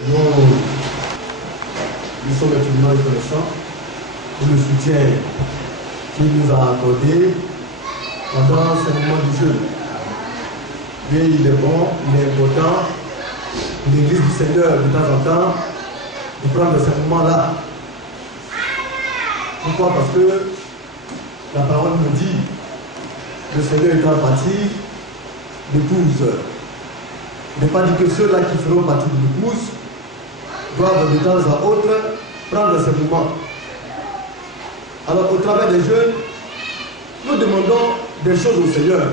Nous sommes extrêmement reconnaissants pour le soutien qu'il nous a accordé pendant ce moment du jeûne. Mais il est bon, il est important pour l'Église du Seigneur de temps en temps de prendre ces moments-là. Pourquoi? Parce que la parole nous dit le Seigneur est en partie l'épouse. Il n'est pas dit que ceux-là qui feront partie de l'épouse doivent de temps à autre prendre ces moments. Alors au travers des jeûnes, nous demandons des choses au Seigneur.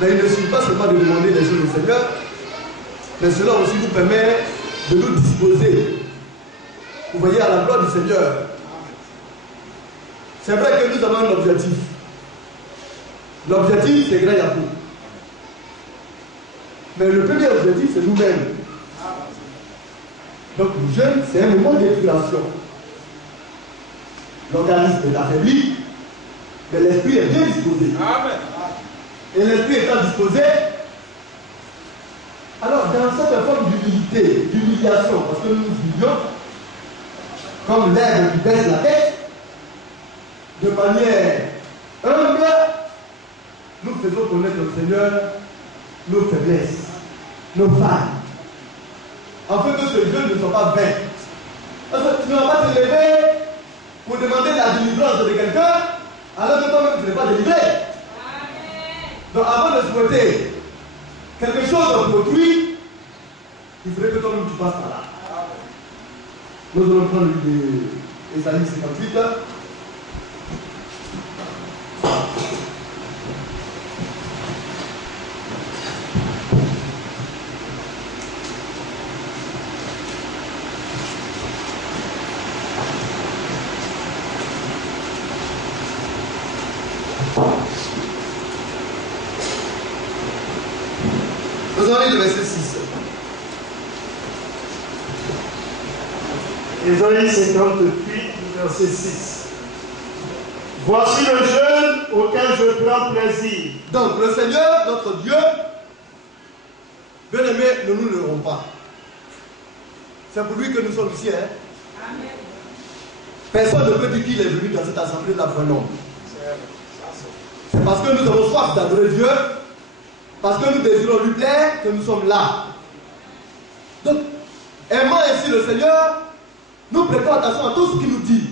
Mais il ne suffit pas seulement de demander des choses au Seigneur, mais cela aussi nous permet de nous disposer. Vous voyez, à la gloire du Seigneur. C'est vrai que nous avons un objectif. L'objectif, c'est Grand Yakou. Mais le premier objectif, c'est nous-mêmes. Donc le jeûne, c'est un moment d'épuration. L'organisme est affaibli, mais l'esprit est bien disposé. Amen. Et l'esprit étant disposé, alors dans cette forme d'humilité, d'humiliation, parce que nous nous humilions, comme l'aigle qui baisse la tête, de manière humble, nous faisons connaître au Seigneur nos faiblesses, nos failles. En fait, que ce jeûne ne soit pas vain. Parce que tu ne vas pas te lever pour demander la délivrance de quelqu'un, alors que toi-même tu n'es pas délivré. Donc avant de souhaiter quelque chose pour autrui, il faudrait que toi-même tu passes par là. Nous allons prendre Ésaïe 58. Nous allons lire le verset 6. Ésaïe 58, verset 6. Voici le jeûne auquel je prends plaisir. Donc le Seigneur, notre Dieu, bien aimé, ne nous leurrons pas. C'est pour lui que nous sommes ici. Hein? Amen. Personne ne peut dire qu'il est venu dans cette assemblée là pour un homme. C'est parce que nous avons soif d'adorer Dieu, parce que nous désirons lui plaire, que nous sommes là. Donc, aimant ainsi le Seigneur, nous prêtons attention à tout ce qu'il nous dit.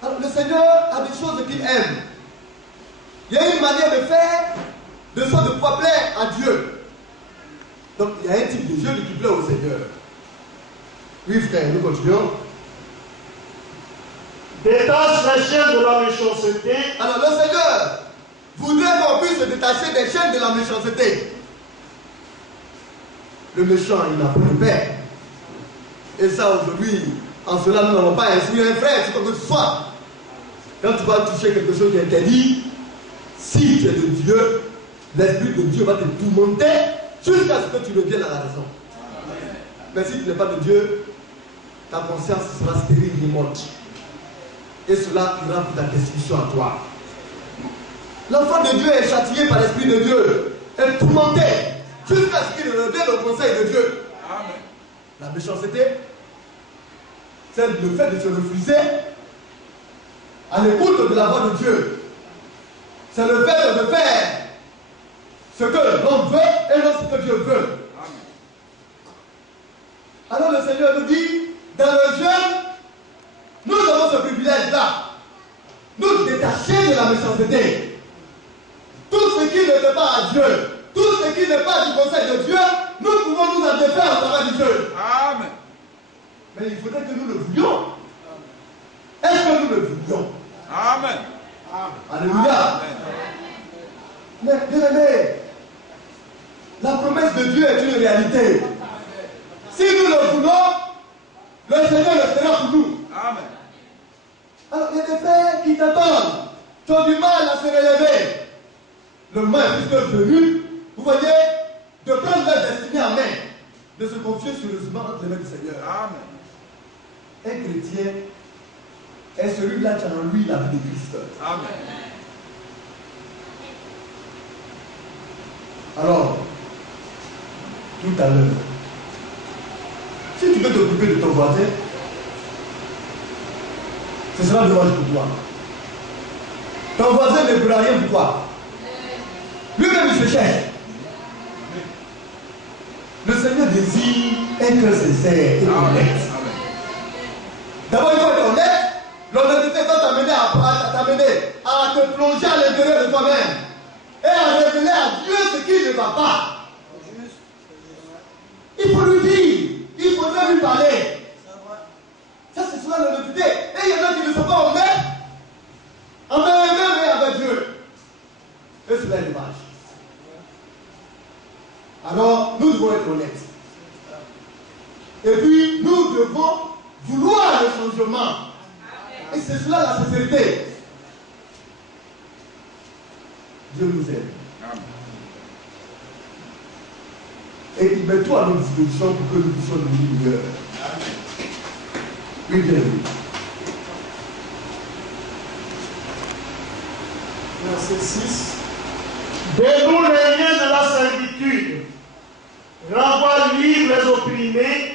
Alors, le Seigneur a des choses qu'il aime. Il y a une manière de faire, de sorte de pouvoir plaire à Dieu. Donc, il y a un type de jeûne qui plaît au Seigneur. Oui, frère, nous continuons. Détache les chaînes de la méchanceté. Alors, le Seigneur voudrait qu'on puisse se détacher des chaînes de la méchanceté. Le méchant, il n'a pas de père. Et ça, aujourd'hui, en cela, nous n'avons pas instruit un frère, c'est comme que tu sois. Quand tu vas toucher quelque chose qui est interdit, si tu es de Dieu, l'Esprit de Dieu va te tourmenter jusqu'à ce que tu reviennes à la raison. Mais si tu n'es pas de Dieu, ta conscience sera stérile et morte. Et cela ira pour ta destruction à toi. L'enfant de Dieu est châtié par l'Esprit de Dieu, est tourmenté jusqu'à ce qu'il revienne au conseil de Dieu. Amen. La méchanceté, c'est le fait de se refuser à l'écoute de la voix de Dieu. C'est le fait de faire ce que l'homme veut et non ce que Dieu veut. Amen. Alors le Seigneur nous dit, dans le jeûne, nous avons ce privilège-là. Nous détacher de la méchanceté. Tout ce qui ne fait pas à Dieu, tout ce qui n'est pas du conseil de Dieu, nous pouvons nous en défaire au travers du jeûne. Amen. Mais il faudrait que nous le voulions. Est-ce que nous le voulions? Amen. Alléluia. Mais bien aimé, la promesse de Dieu est une réalité. Si nous le voulons, le Seigneur le fera pour nous. Amen. Alors il y a des frères qui t'attendent, qui ont du mal à se relever. Le moment est plus que venu, vous voyez, de prendre leur destinée en main, de se confier sérieusement entre les mains du Seigneur. Amen. Un chrétien est celui-là qui a en lui la vie de Christ. Amen. Alors, tout à l'heure, Si tu veux t'occuper de ton voisin, ce sera dommage pour toi. Ton voisin ne pourra rien pour toi. Lui-même, il se cherche. Le Seigneur désire un cœur sincère et honnête. D'abord, il faut être honnête. L'honnêteté va t'amener à te plonger à l'intérieur de toi-même et à révéler à Dieu ce qui ne va pas. Il faut lui dire, il faudrait lui parler. Ça, c'est cela l'honnêteté. Et il y en a qui ne sont pas honnêtes envers eux-mêmes et avec Dieu. Et cela est dommage. Alors, nous devons être honnêtes. Et puis, nous devons vouloir le changement. Et c'est cela la sincérité. Dieu nous aide. Et il met tout à notre disposition pour que nous puissions devenir meilleurs. Oui, bien oui. Verset 6. Dénoue les liens de la servitude. Renvoie libre les opprimés.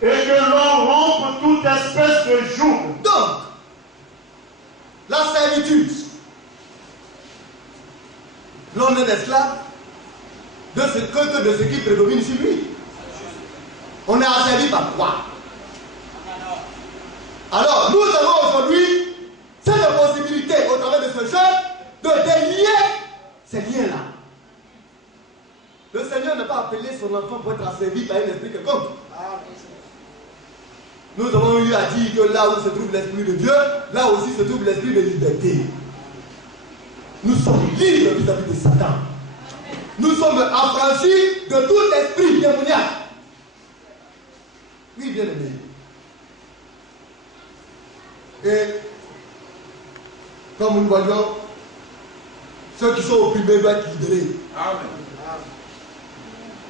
Et que l'on rompe toute espèce de joug. Donc, la servitude. L'on est esclave de ce qui prédomine sur lui. On est asservi par quoi? Alors, nous avons aujourd'hui cette possibilité, au travers de ce jeu, de délier ces liens-là. Le Seigneur n'a pas appelé son enfant pour être asservi par un esprit quelconque. Nous avons eu à dire que là où se trouve l'Esprit de Dieu, là aussi se trouve l'Esprit de liberté. Nous sommes libres vis-à-vis de Satan. Nous sommes affranchis de tout esprit démoniaque. Oui, bien aimé. Et comme nous voyons, ceux qui sont opprimés doivent être libérés.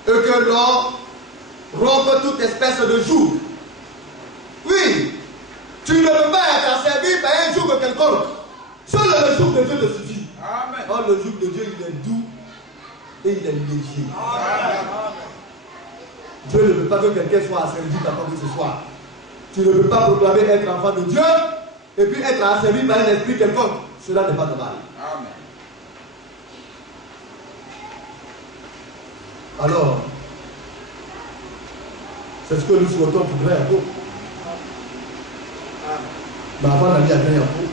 Et que l'on rompe toute espèce de joug. Oui, tu ne peux pas être asservi par un joug quelconque. Seul le joug de Dieu te suffit. Or, le joug de Dieu, il est doux et il est léger. Dieu ne veut pas que quelqu'un soit asservi par quoi que ce soit. Tu ne peux pas proclamer être enfant de Dieu et puis être asservi par un esprit quelconque. Cela n'est pas normal. Alors, c'est ce que nous souhaitons pour Grand Yacoub. Mais avant d'aller à Grand Yacoub,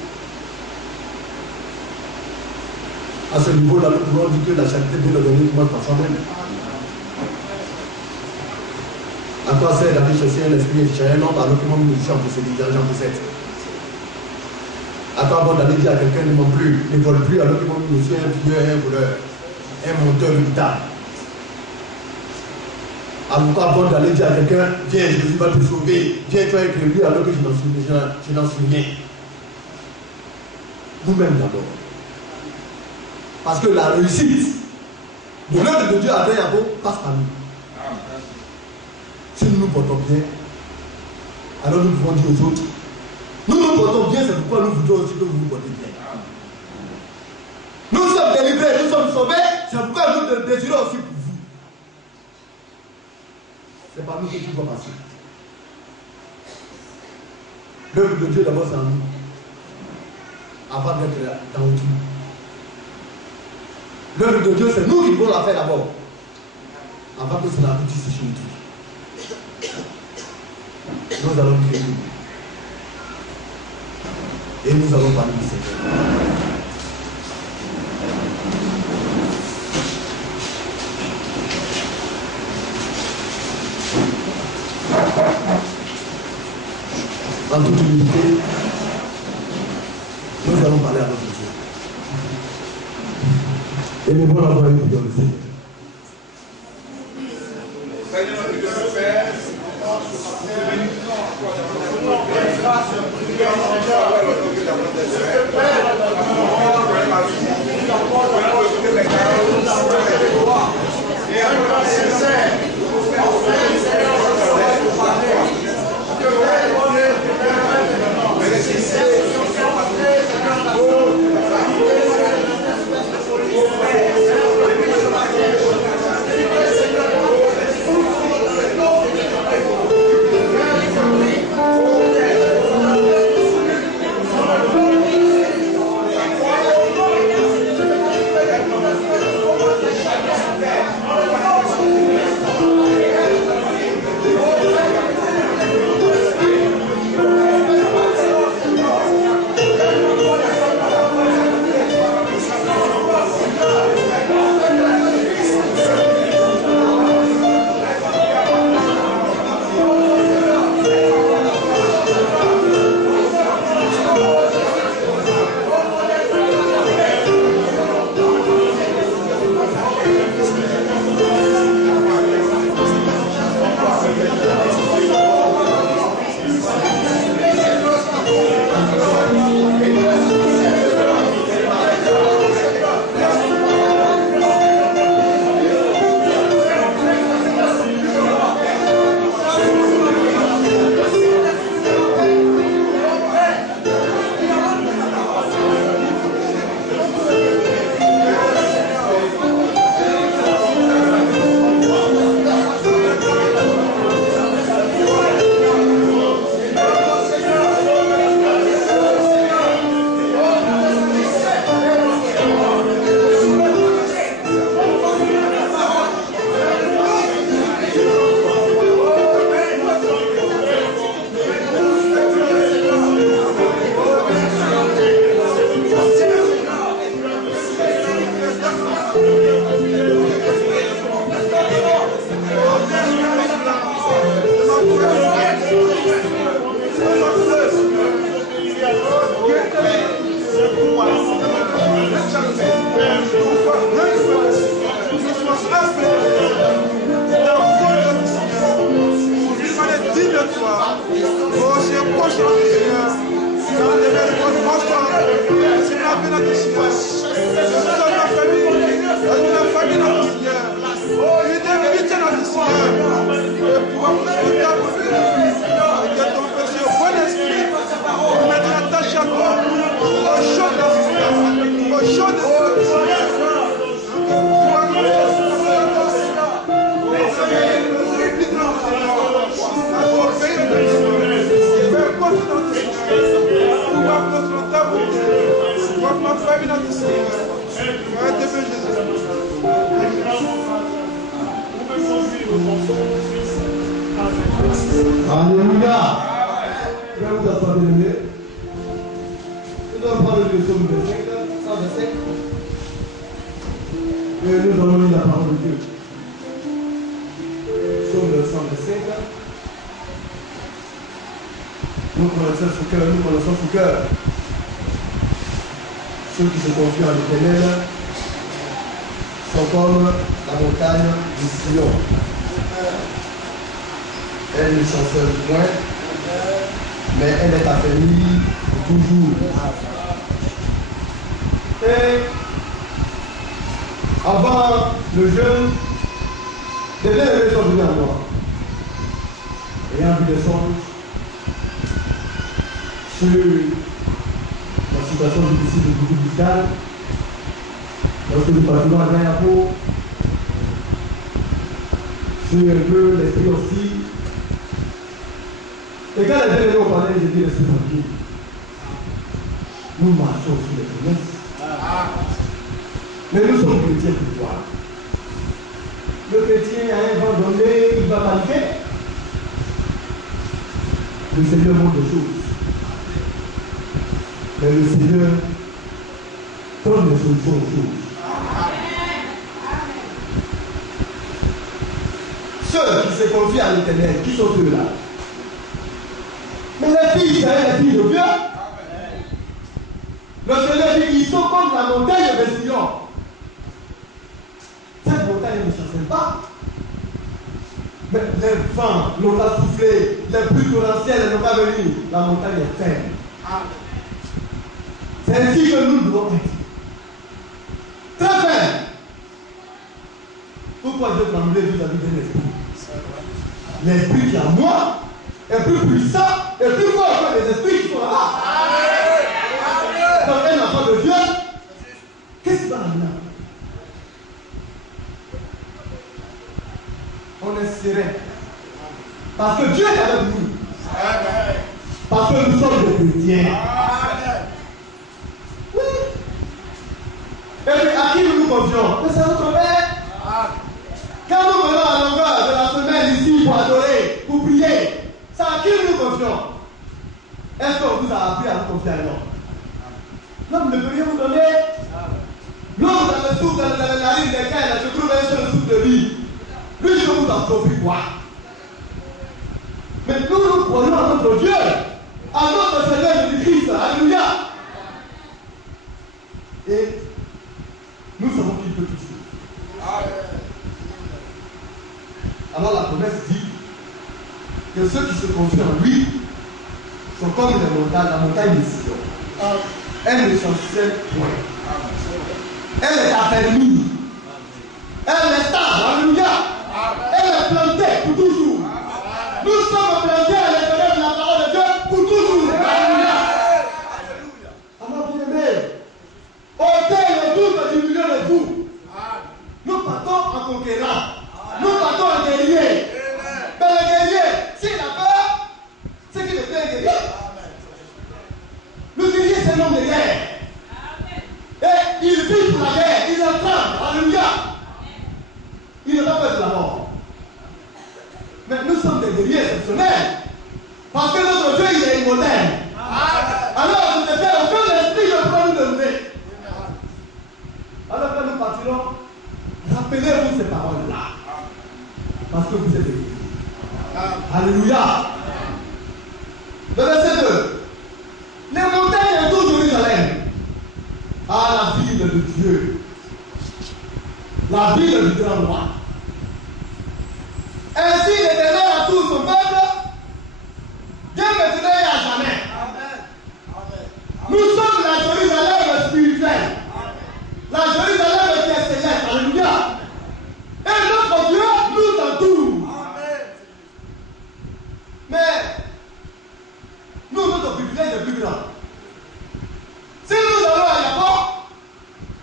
à ce niveau-là, nous pouvons dire que la charité de donner commence par soi-même. À quoi sert d'aller chercher un esprit chez un homme alors que moi, je suis en possédé, j'en possède. À quoi bon d'aller dire à quelqu'un ne vole plus, alors que moi, je suis un vieux, un voleur, un monteur véritable. À quoi bon d'aller dire à quelqu'un, viens, Jésus va te sauver, viens, toi avec lui, alors que je n'en suis rien. Nous-mêmes d'abord. Parce que la réussite de l'œuvre de Dieu à Grand Yacoub passe par nous. Si nous nous portons bien, alors nous pouvons dire aux autres, nous nous portons bien, c'est pourquoi nous voudrons aussi que vous vous portez bien. Nous sommes délivrés, nous sommes sauvés, c'est pourquoi nous le désirons aussi pour vous. C'est par nous que tout va passer. L'œuvre de Dieu d'abord c'est en nous, avant d'être dans tout. L'œuvre de Dieu c'est nous qui devons la faire d'abord, avant que cela aboutisse chez nous. Nous allons prier. Et nous allons parler du Seigneur. En toute humilité, nous allons parler à notre Dieu. Et nous allons avoir une dans le Seigneur. chanson suisse avec Alléluia. Je vais vous asseoir, bien-aimés. Nous allons prendre le psaume 25, 125. Et nous allons lire la parole de Dieu. Psaume 125. Nous connaissons sous cœur, nous connaissons sous cœur. Ceux qui se confient en l'Éternel sont comme la montagne du Sion. Elle ne chancelle point, mais elle est affermie pour toujours. Et avant le jeûne, des bien-aimés sont venus à moi, ayant vu des songes sur la situation difficile du groupe vital, lorsque nous partions à Gaïapo, sur un peu l'esprit aussi. Et quand les bien-aimés ont parlé, j'ai dit l'esprit tranquille. Nous marchons sur les promesses. Mais nous sommes chrétiens pour toi. Le chrétien, à un moment donné, il va manquer. Le Seigneur montre des choses. Mais le Seigneur donne des solutions aux choses. Ceux qui se confient à l'Éternel, qui sont ceux-là? Mais les filles, c'est les filles de Dieu. Le Seigneur dit qu'ils sont comme la montagne de Sion. Cette montagne ne chancelle pas. Mais les vents l'ont pas soufflé, les pluies torrentielles n'ont pas venu. La montagne est ferme. C'est ainsi que nous devons être. Très ferme. Pourquoi je tremblais vis-à-vis de l'esprit? L'esprit qui est en moi est plus puissant et plus fort que les esprits qui sont là-bas. Quand un enfant de Dieu, qu'est-ce qui va là? On est serein. Parce que Dieu est avec nous. Parce que nous sommes des chrétiens. Oui. Et puis à qui nous nous confions? Mais c'est notre Père. Quand nous venons à longueur de la semaine ici pour adorer, pour prier, c'est à qui nous nous confions? Est-ce qu'on vous a appris à nous confier à l'homme? L'homme ne peut rien vous donner. L'homme dans le souffle, dans la narine desquelles se trouve un seul souffle de vie. Lui, je vous en profite quoi? Mais nous croyons à notre Dieu, à notre Seigneur Jésus-Christ. Alléluia. Et nous savons qu'il peut tout faire. Alors la promesse dit que ceux qui se confient en lui sont comme les montagnes, la montagne de Sion. Elle ne chancelle point. Elle est affermie. Elle est stable. Alléluia. Elle est plantée pour toujours. Nous sommes plantés à l'intérieur de la parole de Dieu pour toujours. Alléluia. Alors bien aimé, ôtez le doute du milieu de vous. Nous partons en conquérant. Nous partons en guerrier. Mais le guerrier, s'il a peur, c'est qu'il est un guerrier. Le guerrier, c'est l'homme de guerre. Et il vit pour la guerre, il entend. Alléluia. Il n'a pas peur de la mort. Mais nous sommes des guerriers exceptionnels. Parce que notre Dieu, il est immortel. Alors, je ne fais aucun esprit de prendre nous lever. Alors, quand nous partirons, rappelez-vous ces paroles-là. Parce que vous êtes des guerriers. Alléluia. Le verset 2. Les montagnes de Jérusalem. À la ville de Dieu. La ville du grand roi. Ainsi l'Éternel à tout son peuple, Dieu maintenant et à jamais. Nous sommes la Jérusalem spirituelle. La Jérusalem qui est céleste. Alléluia. Et notre Dieu nous entoure. Mais nous, notre privilège est plus grand. Si nous allons à Jacob,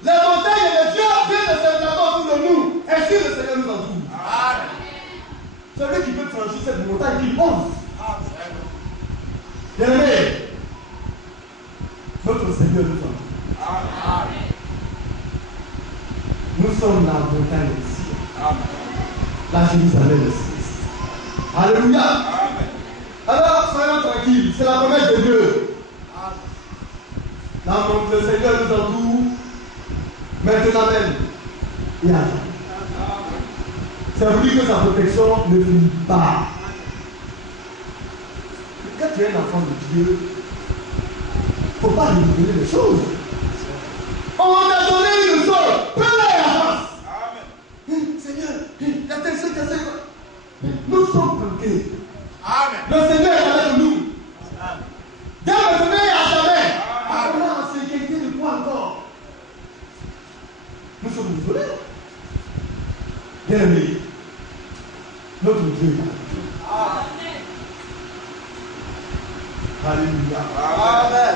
les montagnes de Dieu viennent de se placer autour de nous. Ainsi le Seigneur nous entoure. Celui qui peut franchir cette montagne qui ose. Bien aimé, notre Seigneur nous entoure. Nous sommes la montagne de Sion. la Jérusalem de Christ. Alléluia. Alors, soyons tranquilles, c'est la promesse de Dieu. Le Seigneur nous entoure, maintenant même. Il y a. Ça veut dire que sa protection ne finit pas. Quand tu es un enfant de Dieu, il ne faut pas lui donner les choses. On t'a donné une chose, prends-la et avance. Seigneur, il y a telle chose, il y a telle chose. Nous sommes tranquilles. Le Seigneur est avec nous. Dieu me donne à jamais. On est en sécurité de quoi encore? Nous sommes désolés. Bien aimé, notre Dieu est avec nous. Alléluia. Amen.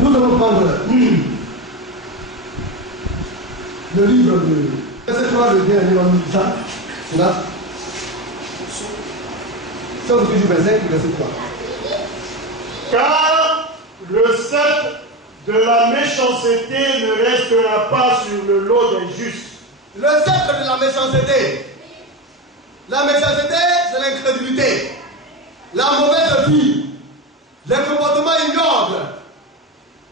Nous allons prendre le livre de verset 3 de dernier ça. C'est là. Ça vous toujours verset 3. Car le sceptre de la méchanceté ne restera pas sur le lot des justes. Le sceptre de la méchanceté. La méchanceté, c'est l'incrédulité, la mauvaise vie, les comportements ignobles,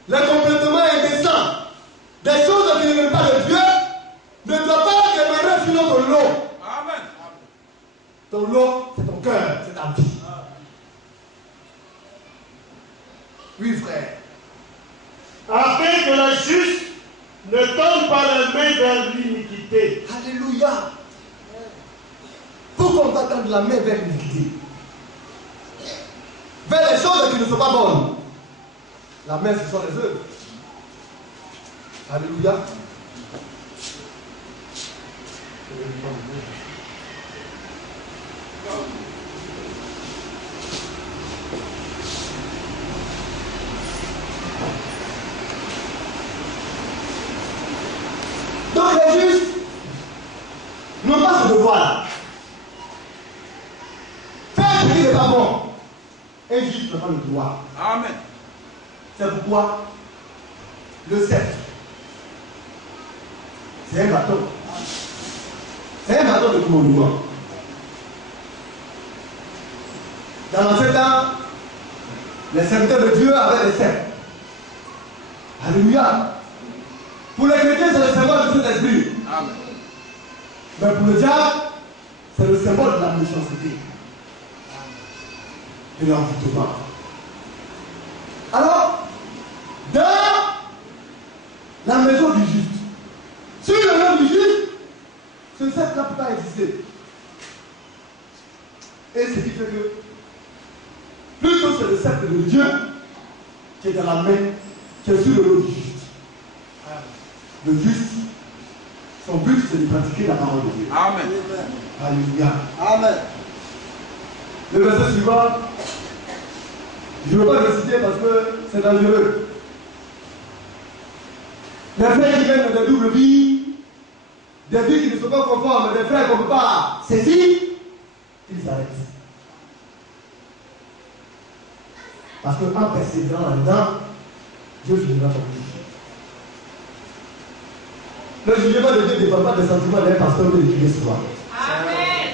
les comportements indécents, des choses qui ne viennent pas de Dieu, ne doivent pas demeurer sur notre lot. Amen. Ton lot, c'est ton cœur, c'est ta vie. Oui, frère. Afin que la juste ne tombe pas la main vers l'iniquité. Alléluia. Pourquoi on va tendre la main vers l'iniquité? Vers les choses qui ne sont pas bonnes. La main, ce sont les œuvres. Alléluia. Donc les justes n'ont pas ce devoir. Faire ce qui n'est pas bon. Un juste n'a pas le droit. Amen. C'est pourquoi le sceptre, c'est un bâton. C'est un bâton de commandement. Dans l'ancien temps, les serviteurs de Dieu avaient des sceptres. Alléluia. Pour les chrétiens, c'est le symbole du Saint-Esprit. Amen. Mais pour le diable, c'est le symbole de la méchanceté. Et l'envoûtement. Alors, dans la maison du juste, sur le nom du juste, ce sceptre-là ne peut pas exister. Et ce qui fait que, plutôt c'est le sceptre de Dieu qui est dans la main, qui est sur le nom du juste. Le juste, son but c'est de pratiquer la parole de Dieu. Amen. Alléluia. Amen. Le verset suivant, je ne veux pas le citer parce que c'est dangereux. Les frères qui viennent de double vie, des vies qui ne sont pas conformes, des frères qu'on ne peut pas saisir, ils s'arrêtent. Parce qu'en persévérant là-dedans, Dieu finira son vie. Le jugement de Dieu ne dépend pas des sentiments d'un pasteur que d'étudier souvent. Amen.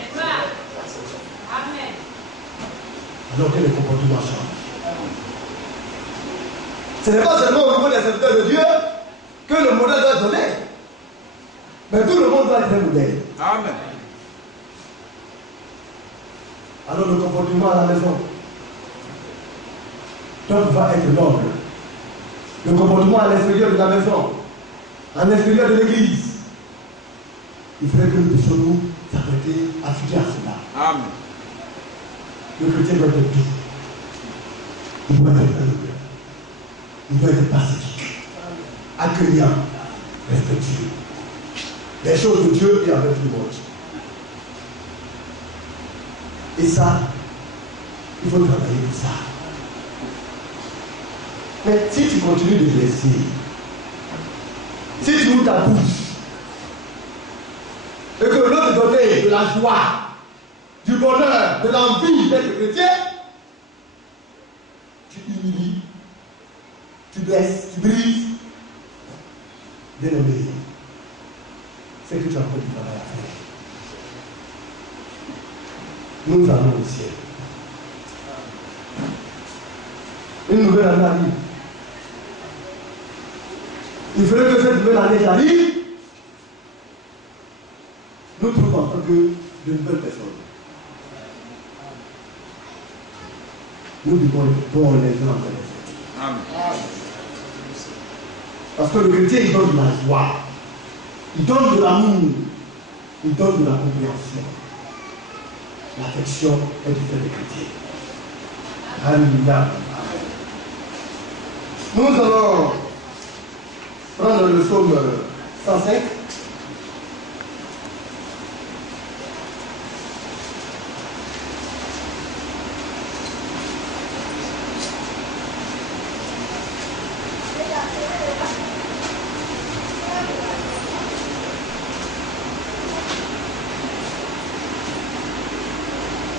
Amen. Alors que les comportements changent. Ce n'est pas seulement au niveau des serviteurs de Dieu que le modèle doit être donné. Mais tout le monde doit être un modèle. Amen. Alors le comportement à la maison doit pouvoir être noble. Le comportement à l'extérieur de la maison, à l'extérieur de l'église, il faudrait que nous puissions nous s'arrêter à étudier à cela. Amen. Le chrétien doit être doux. Il doit être humble. Il doit être pacifique, accueillant, respectueux. Les choses de Dieu et avec tout le monde. Et ça, il faut travailler pour ça. Mais si tu continues de blesser, si tu ouvres ta bouche, et que l'autre côté de la joie, du bonheur, de l'envie d'être chrétien, tu humilies, tu blesses, tu brises, Bien-aimé, c'est que tu as encore du travail à faire. Nous allons au ciel. Une nouvelle année arrive. Il faudrait que cette nouvelle année arrive. Nous trouvons en tant que de nouvelles personnes. Nous devons pour les uns en les autres. Parce que le chrétien, il donne de la joie. Il donne de l'amour. Il donne de la compréhension. L'affection est du fait des chrétiens. Alléluia. Nous allons prendre le psaume 105.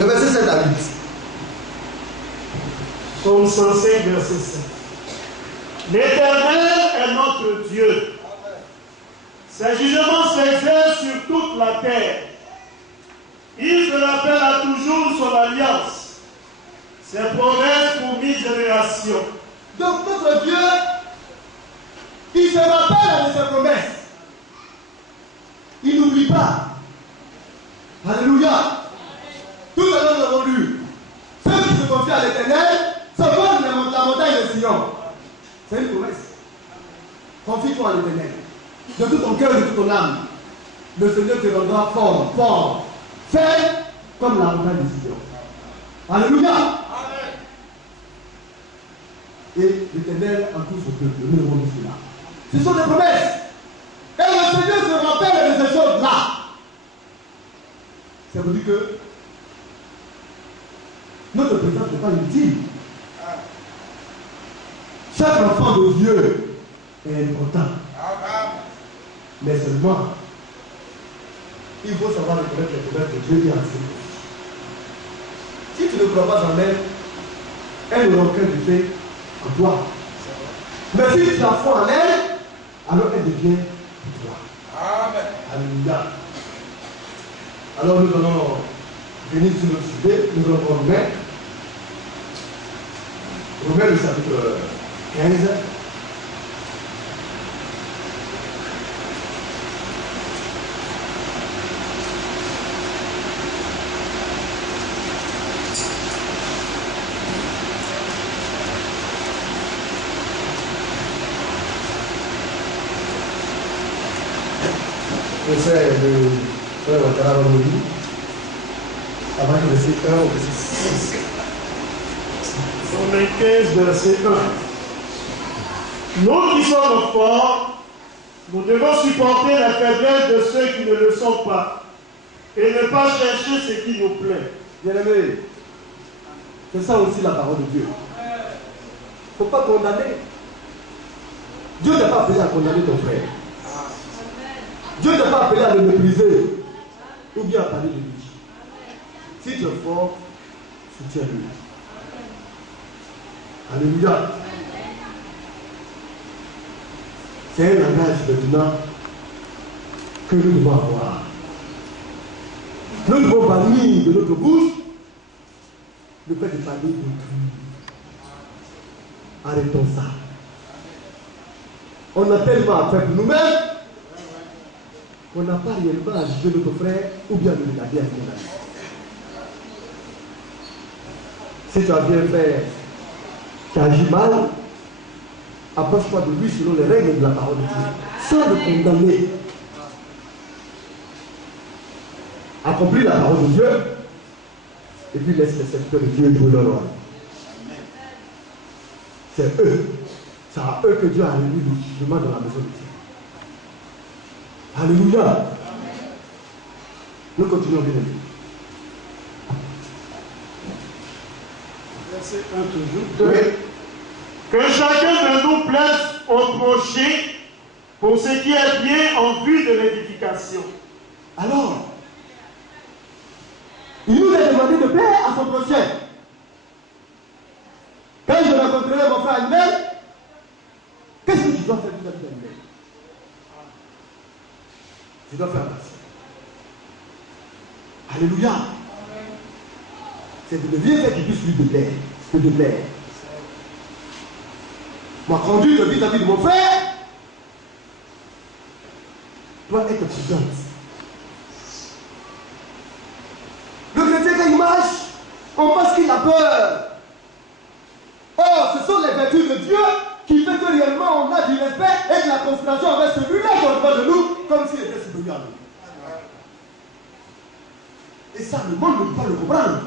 Le verset 7 à 8. Psaume 105, verset 7. L'Éternel est notre Dieu. Ses jugements s'exercent sur toute la terre. Il se rappelle à toujours son alliance, ses promesses pour 1000 générations. Donc notre Dieu, il se rappelle de ses promesses. Il n'oublie pas. Alléluia. Tout à l'heure, nous avons lu. Ceux qui se confient à l'Éternel se vont la montagne de Sion. C'est une promesse. Confie-toi à l'Éternel. De tout ton cœur et de toute ton âme. Le Seigneur te rendra fort, fort. Fais comme la montagne de Sion. Alléluia. Et l'Éternel entoure son peuple. Nous devons dire cela. Ce sont des promesses. Et le Seigneur se rappelle de ces choses-là. Ça veut dire que notre présence n'est pas inutile. Chaque enfant de Dieu est important. Mais seulement, il faut savoir reconnaître les promesses de Dieu qui a fait. Si tu ne crois pas en elle, elle n'aura aucun effet en toi. Mais si tu as foi en elle, alors elle devient pour toi. Amen. Alléluia. Alors nous allons venir sur notre sujet, nous allons voir Romains le chapitre 15. Verset de Frère Ouattara Ramoni, avant le verset 1 au verset 6. Romains 15, verset 1. Nous qui sommes forts, nous devons supporter la faiblesse de ceux qui ne le sont pas et ne pas chercher ce qui nous plaît. Bien-aimé, c'est ça aussi la parole de Dieu. Il ne faut pas condamner. Dieu n'a pas appelé à condamner ton frère. Dieu n'a pas appelé à le mépriser ou bien à parler de lui. Si tu es fort, soutiens-le. Alléluia. C'est un langage maintenant que nous devons avoir. Nous devons bannir de notre bouche le fait de parler d'autrui. Arrêtons ça. On a tellement à faire pour nous-mêmes qu'on n'a pas réellement à juger notre frère ou bien le regarder à son ami. Si tu as bien fait, tu agis mal, approche-toi de lui selon les règles de la parole de Dieu, sans le condamner. Accomplis la parole de Dieu, et puis laisse les serviteurs de Dieu jouer leur rôle. C'est eux, c'est à eux que Dieu a réuni le jugement dans la maison de Dieu. Alléluia. Nous continuons bien. Verset 1 toujours. Oui. Que chacun de nous plaise au prochain pour ce qui est bien en vue de l'édification. Alors, il nous a demandé de plaire à son prochain. Quand je rencontrerai mon frère Animel, qu'est-ce que tu dois faire vis-à-vis d'Aniel? Je dois faire attention. Alléluia. C'est de ne rien faire qui puisse lui déplaire, que de plaire. Ma conduite vis-à-vis de mon frère doit être suffisante. Le chrétien, quand il marche, on pense qu'il a peur. Or, ce sont les vertus de Dieu qui fait que réellement on a du respect et de la considération avec celui-là qui est au devant de nous, comme s'il était supérieur à nous. Et ça, le monde ne peut pas le comprendre.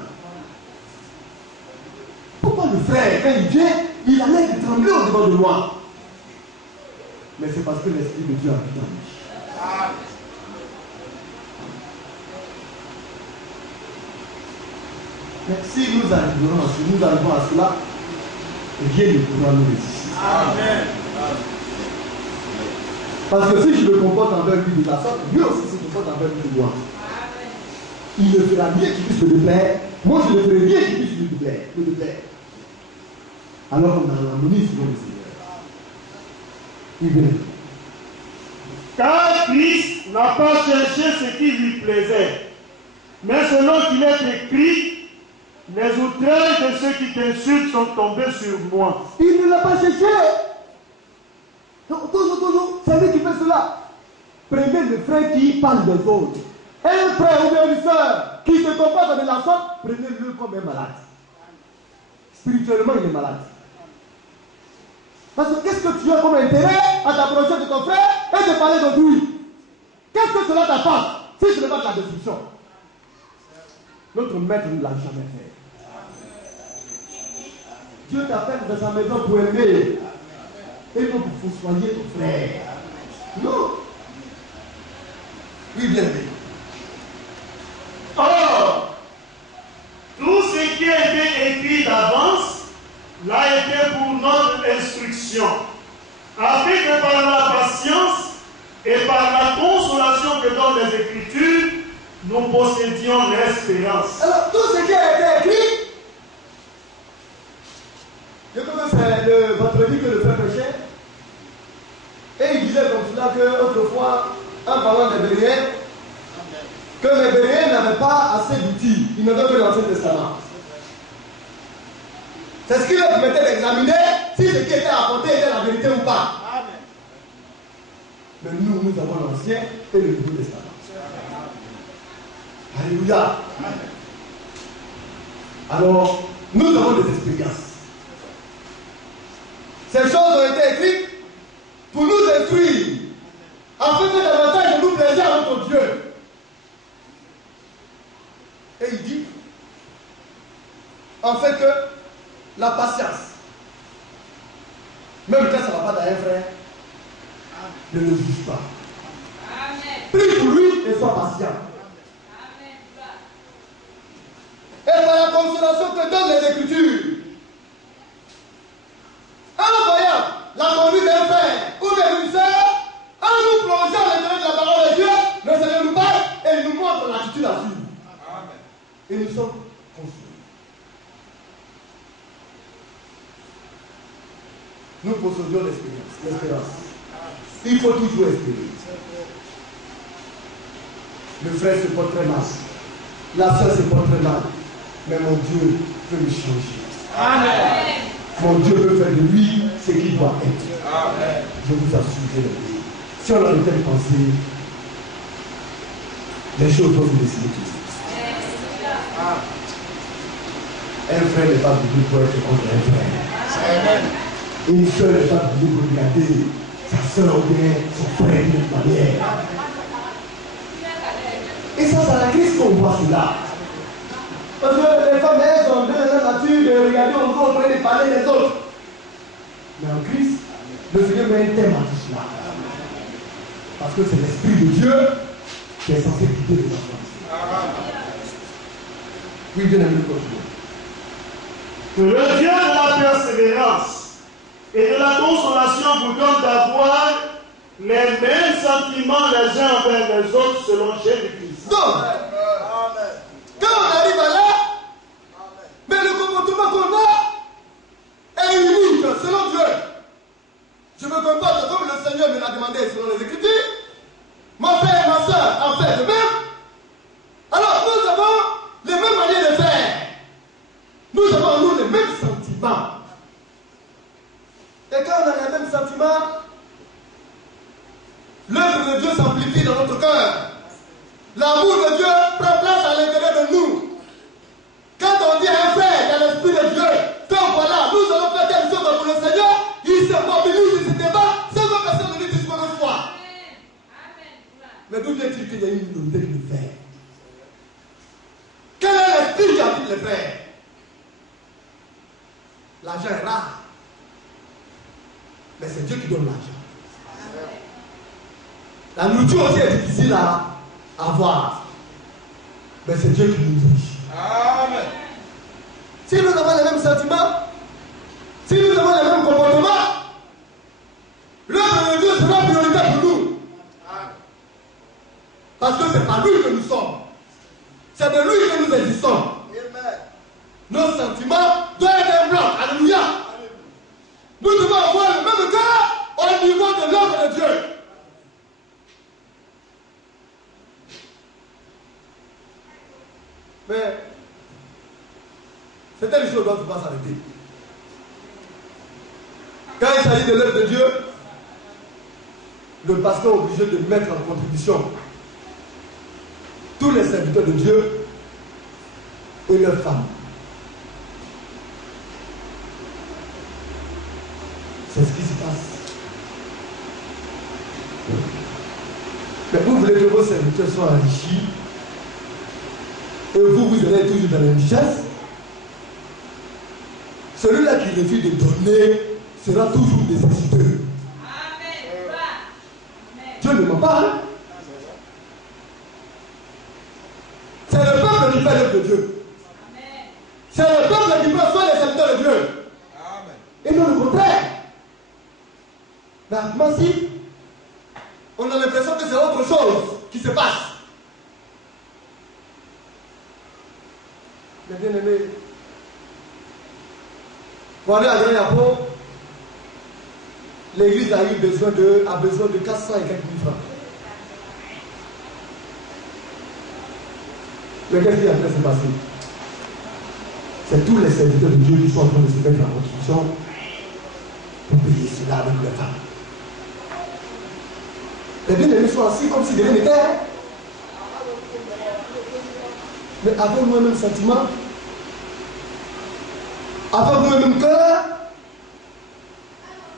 Pourquoi le frère, quand il vient, il a l'air de trembler au devant de moi? Mais c'est parce que l'Esprit de Dieu habite en lui. Mais si nous arrivons à cela, rien ne pourra nous résister. Amen. Parce que si je me comporte envers lui de la sorte, lui aussi se comporte envers lui de moi. Il ne fera rien qui puisse me déplaire. Moi, je ne ferai rien qui puisse me déplaire. Alors on a l'harmonie selon le Seigneur. Car Christ n'a pas cherché ce qui lui plaisait, mais selon qu'il est écrit, les outrages de ceux qui t'insultent sont tombés sur moi. Il ne l'a pas cherché. Donc, toujours, c'est lui qui fait cela. Prenez le frère qui parle des autres. Un frère ou une soeur qui se comporte de la sorte, prenez-le comme un malade. Spirituellement, il est malade. Parce que qu'est-ce que tu as comme intérêt à t'approcher de ton frère et de parler d'autrui? Qu'est-ce que cela t'apporte si ce n'est pas de la destruction? Notre maître ne l'a jamais fait. Dieu t'appelle dans sa maison pour aimer. Et non pour fossoyer ton frère. Non. Oui, bien aimé. Or, tout ce qui a été écrit d'avance l'a été pour notre instruction, afin que par la patience et par la consolation que donnent les Écritures, nous possédions l'espérance. Alors, tout ce qui a été écrit, je crois que c'est le vendredi que le frère prêchait, et il disait comme cela qu'autrefois, en parlant des Béréens, que les Béréens n'avaient pas assez d'outils, ils n'avaient que l'Ancien Testament. C'est ce qui leur permettait d'examiner si ce qui était apporté était la vérité ou pas. Amen. Mais nous avons l'Ancien et le Nouveau Testament. Alléluia. Amen. Alors, nous avons des expériences. Ces choses ont été écrites pour nous instruire, afin que davantage de nous plaisir à notre Dieu. Et il dit, en fait que la patience, même quand ça ne va pas dans un frère, ne le juge pas. Prie pour lui et sois patient. Et par la consolation que donnent les Écritures, en voyant la conduite d'un frère ou d'une sœur, en nous plongeant dans l'intérieur de la parole de Dieu, le Seigneur nous parle et il nous montre l'attitude à suivre. Et nous sommes consolés. Nous possédions l'espérance. Il faut toujours espérer. Le frère se porte très mal. La soeur se porte très mal. Mais mon Dieu peut le changer. Amen. Mon Dieu peut faire de lui ce qu'il doit être. Amen. Je vous assure. Si on arrêtait de penser, les choses vont se décider tout de suite. Un frère n'est pas venu pour être contre un frère. Amen. Une soeur n'est pas venue pour regarder sa soeur ou bien son frère d'une manière. Et ça, c'est la crise qu'on voit cela. Parce que les femmes, elles ont donné la nature de regarder aux autres et de parler des autres. Mais en Christ, le Seigneur met un thème à tout cela. Parce que c'est l'Esprit de Dieu qui est censé guider les enfants. Oui, bien aimé, que le Dieu de la persévérance et de la consolation vous donne d'avoir les mêmes sentiments les uns envers les autres selon Jésus-Christ. Donc, quand on arrive à là, mais le comportement qu'on a est unique selon Dieu. Je me comporte comme le Seigneur me l'a demandé selon les Écritures. Mon frère et ma soeur s'amplifie dans notre cœur. L'amour de Dieu prend place à l'intérieur de nous. Quand on dit à un frère dans l'esprit de Dieu, donc voilà, nous allons faire quelque chose pour le Seigneur, il se mobilise, il se débat, sans que personne ne lui dise quoi que ce soit. Mais d'où vient-il qu'il y a une minorité qui le fait? Quel est l'esprit qui habite le faire? L'argent est rare. Mais c'est Dieu qui donne l'argent. La nourriture aussi est difficile à avoir. Mais c'est Dieu qui nous nourrit. Amen. Si nous avons les mêmes sentiments, si nous avons les mêmes comportements, l'œuvre de Dieu sera prioritaire pour nous. Parce que c'est par lui que nous sommes. C'est de lui que nous existons. Amen. Nos sentiments doivent être un blanc. Alléluia. Nous devons avoir le même cœur au niveau de l'œuvre de Dieu. Mais c'est telle chose dont il faut pas s'arrêter. Quand il s'agit de l'œuvre de Dieu, le pasteur est obligé de mettre en contribution tous les serviteurs de Dieu et leurs femmes. C'est ce qui se passe. Mais vous voulez que vos serviteurs soient enrichis et vous allez toujours dans la richesse. Celui-là qui refuse de donner sera toujours nécessiteux. Dieu ne ment pas. Hein? C'est le peuple qui fait l'œuvre de Dieu. C'est le peuple qui peut faire les serviteurs de Dieu. Et non le contraire. Mais si on a l'impression que c'est autre chose qui se passe. Mais bien aimé, pour aller à Grand Yapo, l'église a besoin de 400 et quelques mille francs. Mais qu'est-ce qui a fait se passer? C'est tous les serviteurs de Dieu qui sont en train de se mettre en construction pour payer cela avec leurs femmes. Les bien-aimés sont assis comme si de rien n'était. Mais avons-nous un même sentiment? Avons-nous un même cœur?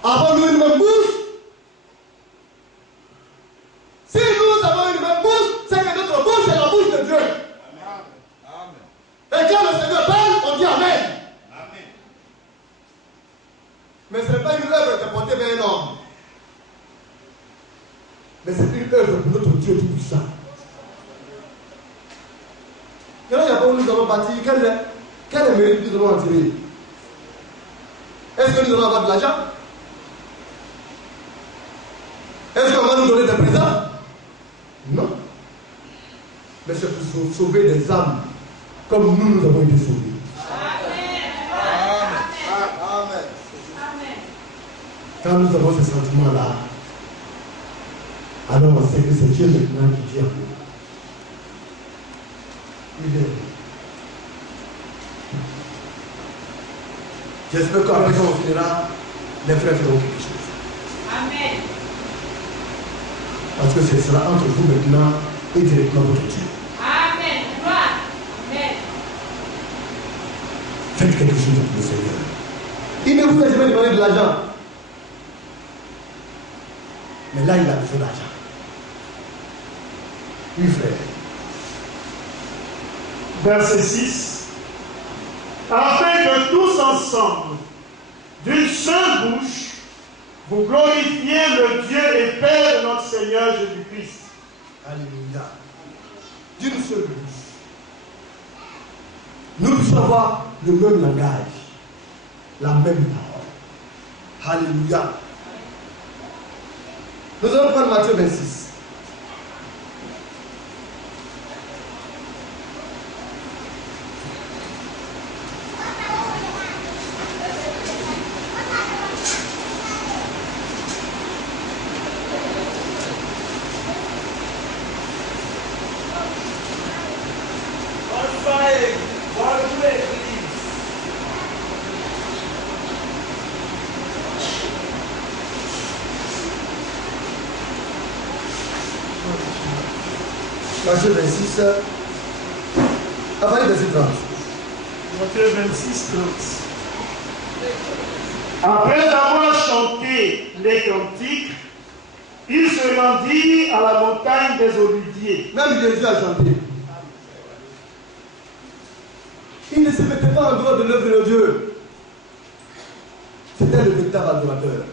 Avons-nous une même bouche? Si nous avons une même bouche, c'est que notre bouche est la bouche de Dieu. Amen. Et quand le Seigneur parle, on dit Amen. Amen. Mais ce n'est pas une œuvre qui est portée vers un homme. Mais c'est une œuvre pour notre Dieu tout-puissant. Il y a pas où nous allons bâtir. Quel mérite nous allons en tirer? Est-ce que nous allons avoir de l'argent? Est-ce qu'on va nous donner des présents? Non. Mais c'est pour sauver des âmes comme nous avons été sauvés. Amen. Amen. Amen. Quand nous avons ce sentiment-là, alors on sait que c'est Dieu maintenant qui dit en nous. Il est. J'espère qu'après quand on finira, les frères feront quelque chose. Amen. Parce que ce sera entre vous maintenant et directement votre Dieu. Amen. Amen. Faites quelque chose pour le Seigneur. Il ne vous a jamais demandé de l'argent. Mais là, il a besoin d'argent. Oui, frère. Verset 6. Afin que tous ensemble, d'une seule bouche, vous glorifiez le Dieu et Père de notre Seigneur Jésus-Christ. Alléluia. D'une seule bouche. Nous puissions avoir le même langage, la même parole. Alléluia. Nous allons prendre Matthieu 26. Matthieu 26, à partir de 30. Matthieu 26, 30. Après avoir chanté les cantiques, il se rendit à la montagne des Oliviers. Même Jésus a chanté. Il ne se mettait pas en dehors de l'œuvre de Dieu. C'était le véritable adorateur.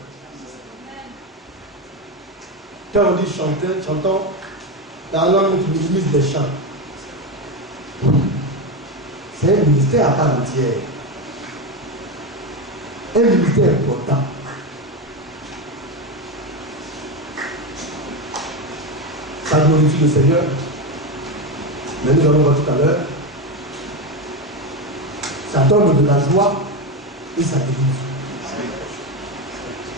Quand on dit chanter, chantons, dans la langue on utilise des chants. C'est un ministère à part entière. Un ministère important. Ça glorifie le Seigneur. Mais nous allons voir tout à l'heure. Ça donne de la joie et ça délivre.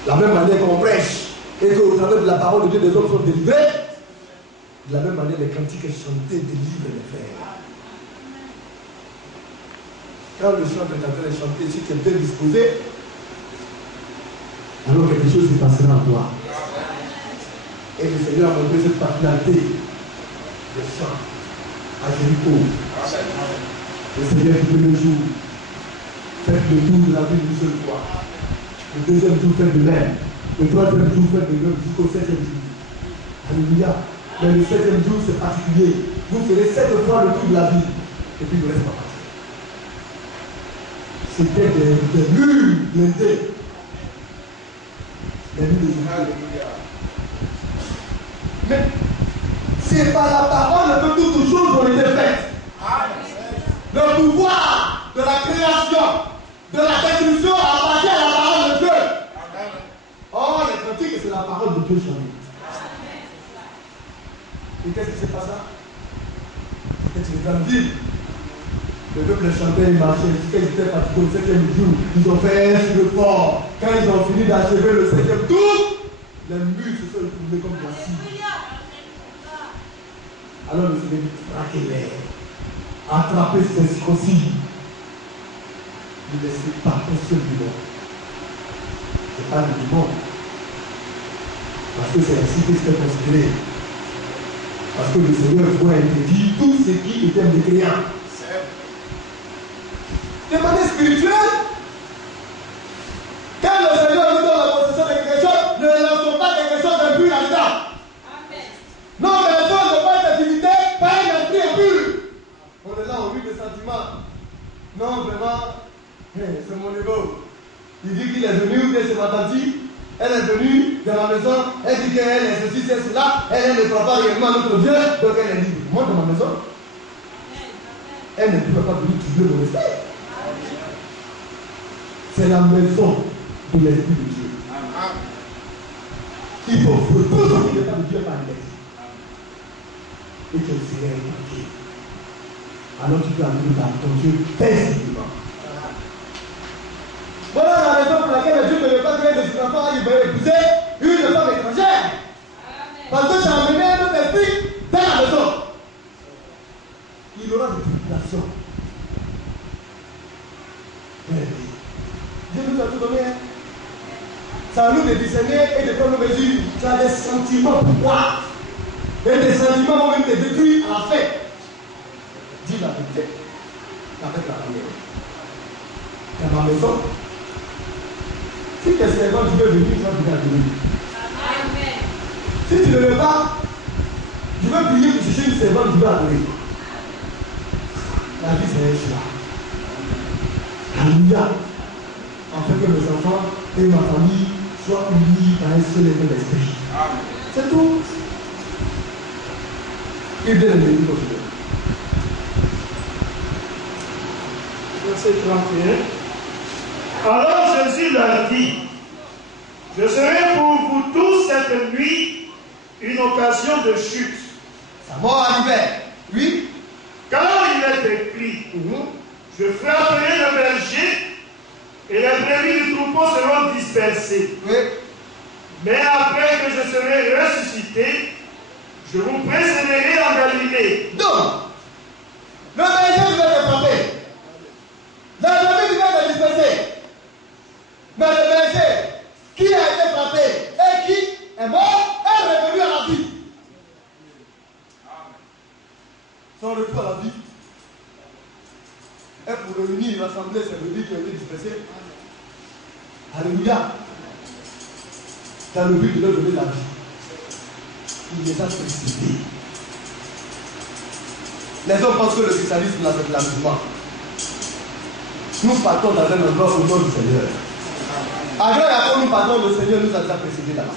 La même manière qu'on prêche et qu'au travers de la parole de Dieu, les hommes sont délivrés, de la même manière, les cantiques chantés délivrent les frères. Quand le chant est chanté, si tu es bien disposé, alors quelque chose se passera en toi. Et le Seigneur a montré cette particularité de chant à Jéricho. Le Seigneur, le premier jour, faites le tour de la ville d'une seule fois. Le deuxième jour, faites de même. Le troisième jour, faites de même jusqu'au 7e jour. Alléluia. Mais le 7e jour, c'est particulier. Vous ferez 7 fois le tour de la ville. Et puis, le reste va partir. C'était des murs blindés. Des murs blindés. Mais c'est par la parole que toutes choses ont été faites. Le pouvoir de la création, de la destruction appartient à la parole de Dieu. Or, les pratiques, c'est la parole de Dieu chantée. Et qu'est-ce qui s'est passé? C'était une grande ville. Le peuple chantait, il marchait, jusqu'à ils étaient fatigués au 7e jour. Ils ont fait un sur le fort. Quand ils ont fini d'achever le 7e tour, les murs se sont écoulés comme voici. Alors le Seigneur dit, frappez-les. Attrapez ces circoncis. Ne laissez pas un seul du monde. Ce n'est pas du monde. Parce que c'est ainsi que c'était considéré. Parce que le Seigneur voit interdire tout ce qui était mécréant. De manière spirituelle, quand le Seigneur nous donne la possession de quelque chose, ne lançons pas quelque chose d'impur là-dedans. Non, mais les choses ne pas être activité par un esprit impur. On est là, on vit des sentiments. Non, vraiment, c'est mon niveau. Il dit qu'il est venu, c'est ma tante. Elle est venue dans la maison, elle dit qu'elle est ceci, c'est cela, elle ne croit pas réellement à notre Dieu, donc elle est libre. Moi, dans ma maison, elle ne peut pas venir troubler mon esprit. C'est la maison de l'esprit de Dieu. Il faut que tout ce qui n'est pas de Dieu par l'esprit. Et que le Seigneur est marqué. Alors tu peux amener ton Dieu paisiblement. Voilà la raison pour laquelle Dieu ne veut pas créer des enfants, il veut épouser une femme étrangère. Parce que tu as amené un autre esprit dans la maison. Il aura des tribulations. Dieu nous a tout donné. Ça nous de discerner et de prendre mesure. Tu as des sentiments pour toi. Et des sentiments vont même te détruire à la fin. Dis la vérité. Avec la prière. Dans ma maison, si tes servants tu veux venir, tu vas venir à venir. Amen. Si tu ne veux pas, je veux prier pour chercher une servante, tu vas adorer. La vie c'est un choix. Alléluia. Afin que mes enfants et ma famille soient unis par un seul effet d'esprit. C'est tout. Et bien aimé, continue. Verset 31. Alors Jésus leur dit, je serai pour vous tous cette nuit une occasion de chute. Sa mort arrivait. Oui. Car il est écrit, je frapperai le berger et les brebis du troupeau seront dispersées. Oui. Mais après que je serai ressuscité, je vous précéderai en Galilée. Donc, le berger va te frapper. La brebis va te disperser. Mais le berger qui a été frappé et qui est mort est revenu à la vie. son retour à la vie. Et pour réunir l'assemblée, c'est le but qui a été dispersé. Alléluia. Dans le but de leur donner la vie. Il les a précipités. Les hommes pensent que le christianisme, c'est de l'amusement. Nous partons dans un endroit au nom du Seigneur. À grand rapport, nous partons, le Seigneur nous a déjà précédés là-bas.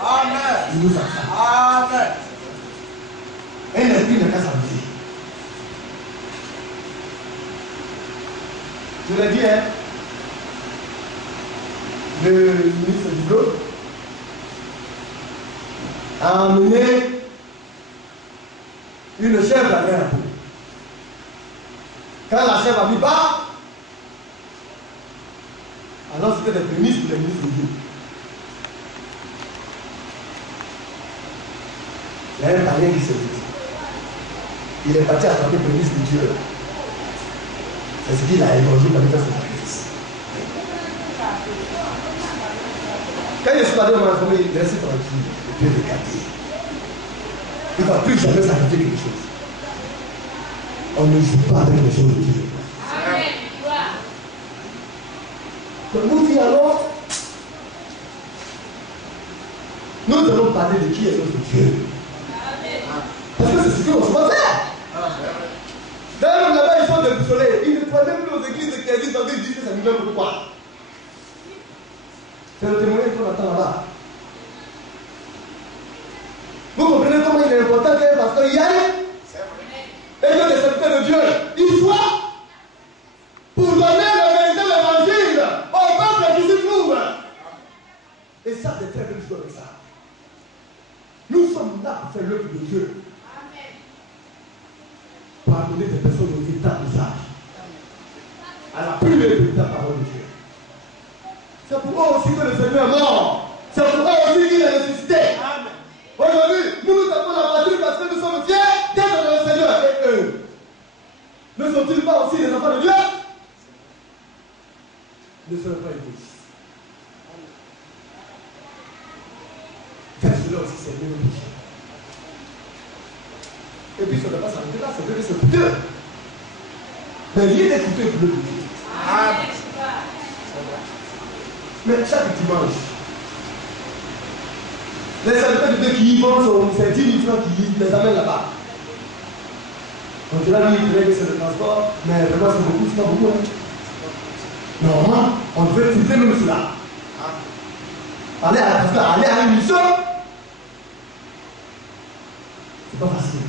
Amen. Il nous a fait. Amen. Un esprit n'a qu'à s'amuser. Je l'ai dit, hein. Le ministre du Blot a emmené une chèvre à rien à peau. Quand la chèvre a mis bas, alors c'était des prémices pour les ministres de Dieu. Il y a un païen qui s'est dit. Il est parti attraper le prémices de Dieu. C'est ce qu'il a égorgé quand il fait son sacrifice. Quand je suis allé dans ma famille, il reste tranquille. Dieu regarder. Il ne va plus jamais sacrifier quelque chose. On ne joue pas avec les choses de Dieu. Donc nous dit alors, nous allons parler de qui est notre Dieu. Parce que c'est ce que l'on va faire. D'ailleurs, là-bas, ils sont déboussolés. Ils ne croient même plus aux églises qui existent dans des églises, ça nous donne pourquoi. C'est le témoignage qu'on attend là-bas. Vous comprenez comment il est important qu'un pasteur y aille et que les serviteurs de Dieu y soient pour donner le véritable évangile au peuple qui s'y trouve. Et ça, c'est très belle chose avec ça. Nous sommes là pour faire l'œuvre de Dieu. Pardonner des personnes au véritable usage. À la plus véritable parole de Dieu. C'est pour eux aussi que le Seigneur est mort. C'est pour eux aussi qu'il est ressuscité. Aujourd'hui, nous avons la patrie parce que nous sommes fiers d'être dans le Seigneur. Et eux, ne sont-ils pas aussi les enfants de Dieu? Ne seront pas égoïstes. Faire cela aussi, c'est mieux le péché. Et puis, ça ne va pas s'arrêter là, c'est vrai que c'est coûteux. Mais rien n'est coûteux pour le péché. Mais chaque dimanche, les serviteurs de Dieu qui y vont, c'est 10 000 francs qui les amènent là-bas. Donc là, lui, il dirait que c'est le transport, mais vraiment, c'est beaucoup, c'est pas beaucoup. Hein. Normalement, on devait filtrer même cela. Aller à une mission, c'est pas facile.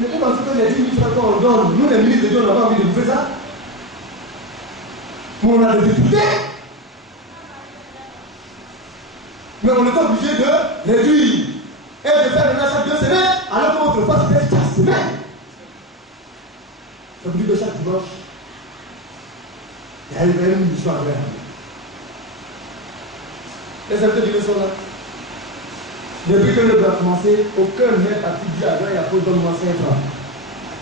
Mais vous pensez que les 10 000 francs qu'on donne, nous, les ministres de Dieu, on n'a pas envie de bouffer ça? Mais on a des députés. Mais on est obligé de réduire et de faire un achat 2 semaines, alors qu'on ne peut pas faire chaque semaine. Ça veut dire que chaque dimanche, il y a une mission à faire. Les serviteurs de Dieu sont là. Depuis que l'œuvre a commencé, aucun n'est parti dire à Dieu, il y a pas de moi 5 francs.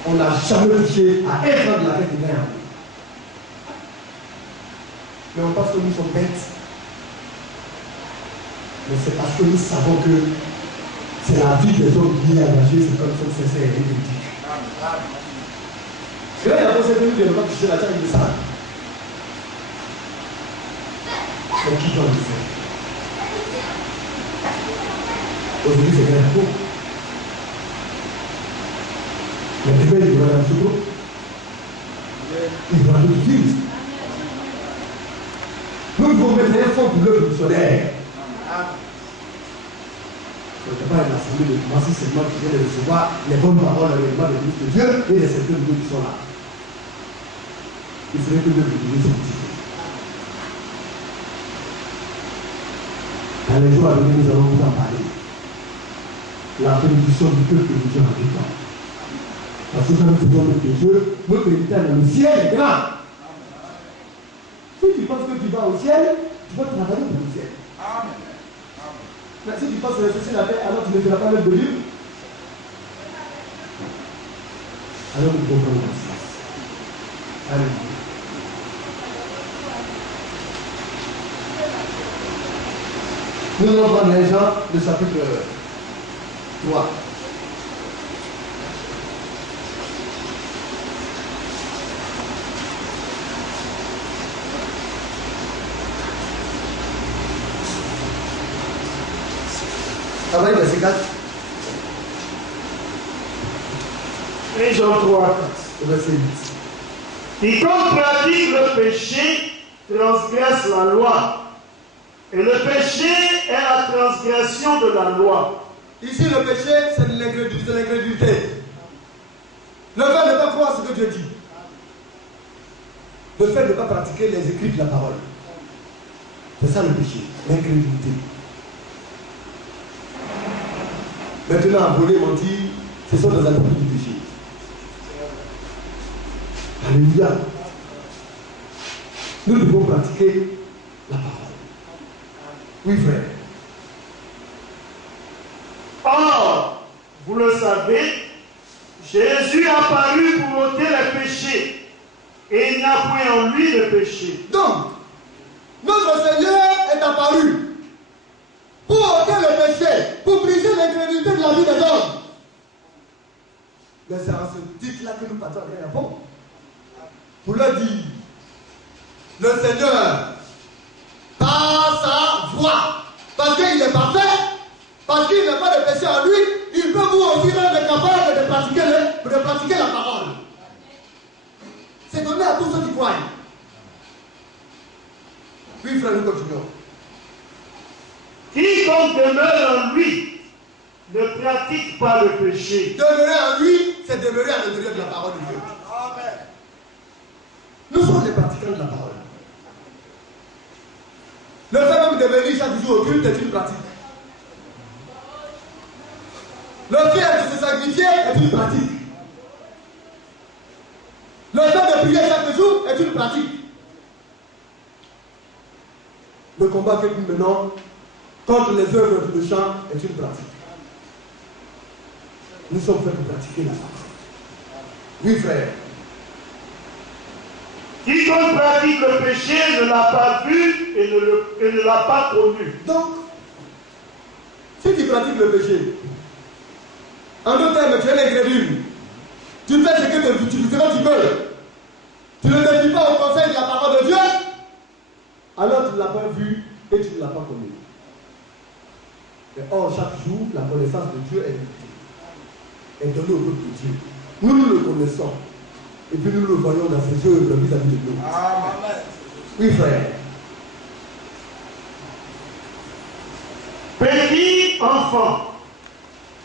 On n'a jamais touché à 1 franc de la tête de mer. Mais on pense que nous sommes bêtes. Mais c'est parce que nous savons que c'est la vie des hommes qui est engagée, c'est comme ça, c'est véridique. C'est là qu'il y a posé de nous de ne pas toucher la terre de ça. C'est qui doit le faire? Aujourd'hui, c'est bien trop. Mais demain, il va dans le soupeau. Il va nous dire. Nous devons mettre un fond pour l'œuvre missionnaire. Ce n'est pas une assemblée de commencer seulement qui vient de recevoir les bonnes paroles, les lois de Dieu et les serviteurs de Dieu qui sont là. Il faudrait que l'œuvre de Dieu soit multipliée. Dans les jours à venir, nous allons vous en parler. La bénédiction du peuple de Dieu en tout temps. Parce que quand nous faisons notre Dieu, notre héritage dans le ciel est grand. Si tu penses que tu vas au ciel, tu vas travailler pour le ciel. Amen. Mais si tu penses que c'est la paix, alors tu ne feras pas l'œuvre de Dieu. Alors nous comprenons la science. Alléluia. Nous allons prendre les gens, le chapitre Toi. Ça va, verset 4. Et Jean 3, Verset 8. Quiconque pratique le péché transgresse la loi. Et le péché est la transgression de la loi. Ici, le péché, c'est l'incrédulité. Le fait de ne pas croire ce que Dieu dit. Le fait de ne pas pratiquer les écrits de la parole. C'est ça le péché, l'incrédulité. Maintenant, voler, mentir, ce sont des attributs du péché. Alléluia. Nous devons pratiquer la parole. Oui, frère. Or, vous le savez, Jésus est apparu pour ôter les péchés, et il n'y a point en lui de péché. Donc, notre Seigneur est apparu pour ôter le péché, pour briser l'incrédulité de la vie des hommes. Mais c'est en ce titre-là que nous partons rien avant. Pour leur dire, le Seigneur, par sa voix, parce qu'il est parfait, parce qu'il n'a pas de péché en lui, il peut vous aussi rendre capable de pratiquer la parole. C'est donné à tous ceux qui croient. Oui, frère, nous continuons. Quiconque demeure en lui ne pratique pas le péché. Demeurer en lui, c'est demeurer à l'intérieur de la parole de Dieu. Amen. Nous sommes les pratiquants de la parole. Le fait même de venir chaque jour au culte est une pratique. Le fait de se sacrifier est une pratique. Le fait de prier chaque jour est une pratique. Le combat que nous menons contre les œuvres du méchant est une pratique. Nous sommes faits pour pratiquer la parole. Oui, frère. Quiconque pratique le péché ne l'a pas vu et ne l'a pas connu. Donc, si tu pratiques le péché, en d'autres termes, tu es l'incrédule. Tu fais ce que tu veux. Tu ne te dis pas au conseil de la parole de Dieu, alors tu ne l'as pas vu et tu ne l'as pas connu. Mais or, chaque jour, la connaissance de Dieu est donnée au peuple de Dieu. Nous le connaissons. Et puis nous le voyons dans ses œuvres vis-à-vis de nous. Amen. Oui, frère. Petit enfant,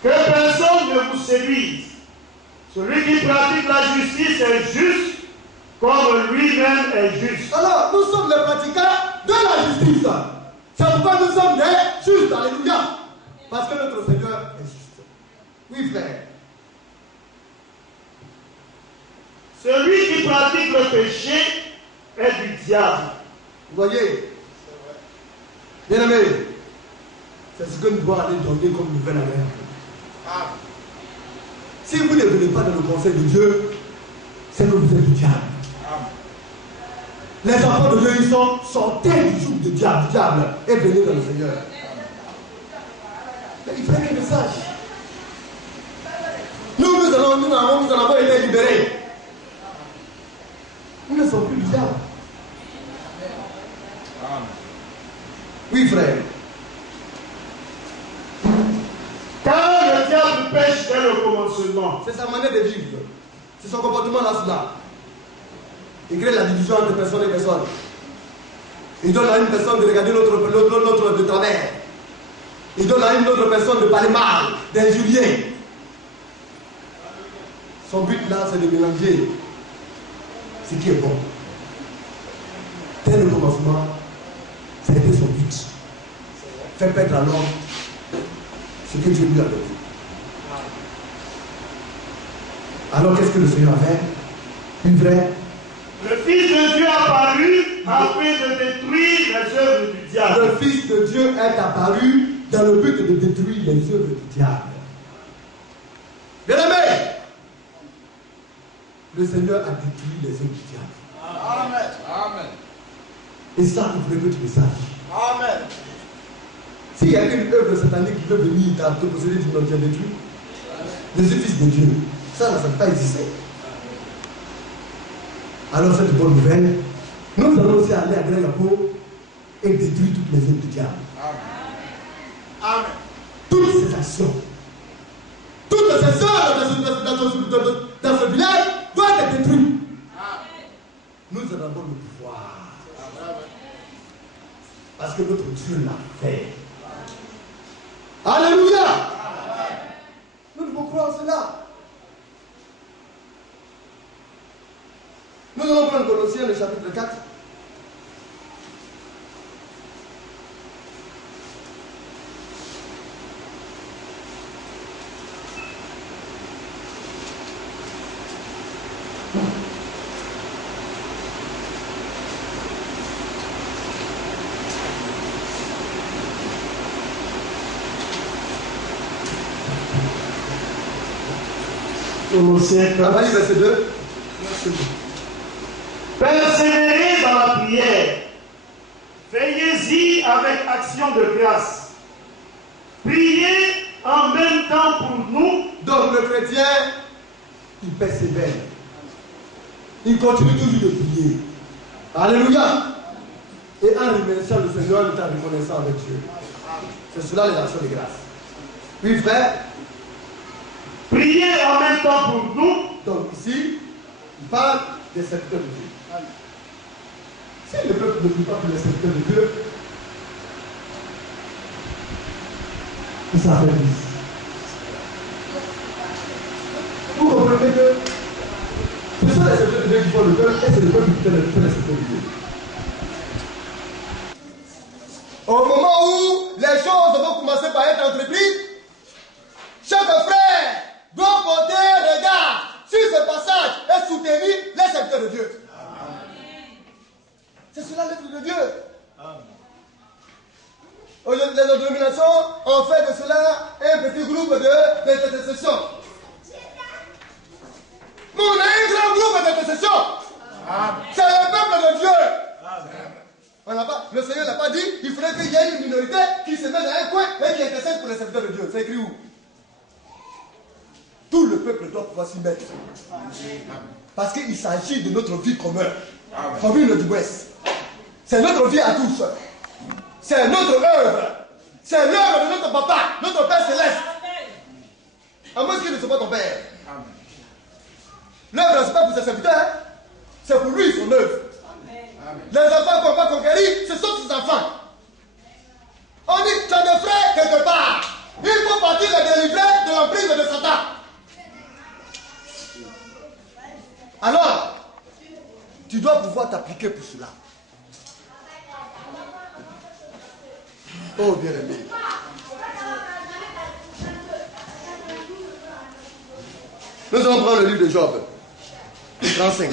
que personne ne vous séduise. Celui qui pratique la justice est juste, comme lui-même est juste. Alors, nous sommes les pratiquants de la justice. C'est pourquoi nous sommes des justes. Alléluia. Parce que notre Seigneur est juste. Oui, frère. Celui qui pratique le péché est du diable. Vous voyez, bien aimé, c'est ce que nous devons aller donner comme nouvelle à. Si vous ne venez pas dans le conseil de Dieu, c'est que vous êtes du diable. Les enfants de Dieu, ils sont sortis du joug du diable et venez dans le Seigneur. Mais il fallait que le sache. Nous avons été libérés. Nous ne sommes plus du diable. Oui, frère. Car le diable pêche dès le commencement. C'est sa manière de vivre. C'est son comportement là-cela. Il crée la division entre personnes et personnes. Il donne à une personne de regarder l'autre de travers. Il donne à une autre personne de parler mal, d'injurier. Son but là, c'est de mélanger ce qui est bon. Dès le commencement, ça a été son but. Faire perdre à l'homme ce que Dieu lui a donné. Alors qu'est-ce que le Seigneur a fait? Une vraie. Le Fils de Dieu est apparu afin de détruire les œuvres du diable. Le Fils de Dieu est apparu dans le but de détruire les œuvres du diable. Bien-aimé, le Seigneur a détruit les œuvres du diable. Amen. Et ça, il voulait que tu le saches. Amen. S'il y a une œuvre satanique qui veut venir te posséder, tu n'as jamais détruit. Les fils de Dieu, ça ne peut pas exister. Alors cette bonne nouvelle, nous allons aussi aller à Grand-Yapo et détruire toutes les œuvres du diable. Amen. Toutes ces actions, toutes ces œuvres dans ce village doivent être détruites. Nous en avons le pouvoir. Parce que notre Dieu l'a fait. Alléluia. Nous devons croire en cela. Nous allons prendre Colossiens le chapitre 4. Colossiens 4. Verset 2. Persévérez dans la prière. Veillez-y avec action de grâce. Priez en même temps pour nous. Donc le chrétien, il persévère. Il continue toujours de prier. Alléluia. Et en remerciant le Seigneur, il est en reconnaissant avec Dieu. C'est cela les actions de grâce. Oui, frère. Priez en même temps pour nous. Donc ici, il parle des serviteurs de Dieu. Si le peuple ne prie pas pour les serviteurs de Dieu, il s'affaiblit. Vous comprenez que ce sont les serviteurs de Dieu qui font le peuple et c'est le peuple qui fait les serviteurs de Dieu. Au moment où les choses vont commencer par être entreprises, chaque frère doit porter regard sur ce passage et soutenir les serviteurs de Dieu. C'est cela l'œuvre de Dieu. Les dénominations ont fait de cela un petit groupe d'intercession. Mais on a un grand groupe d'intercession. C'est le peuple de Dieu. Le Seigneur n'a pas dit il faudrait qu'il y ait une minorité qui se met dans un coin et qui intercède pour les serviteurs de Dieu. C'est écrit où? Tout le peuple doit pouvoir s'y mettre. Parce qu'il s'agit de notre vie commune. Commune du Ouest. C'est notre vie à tous. C'est notre œuvre. C'est l'œuvre de notre papa, notre Père Céleste. À moins qu'il ne soit pas ton Père. L'œuvre, ce n'est pas pour ses serviteurs. C'est pour lui, son œuvre. Les enfants qu'on va conquérir, ce sont ses enfants. On dit, tu as des frères quelque part. Il faut partir les délivrer de l'emprise de Satan. Alors, tu dois pouvoir t'appliquer pour cela. Oh, bien-aimé. Nous allons prendre le livre de Job, 35.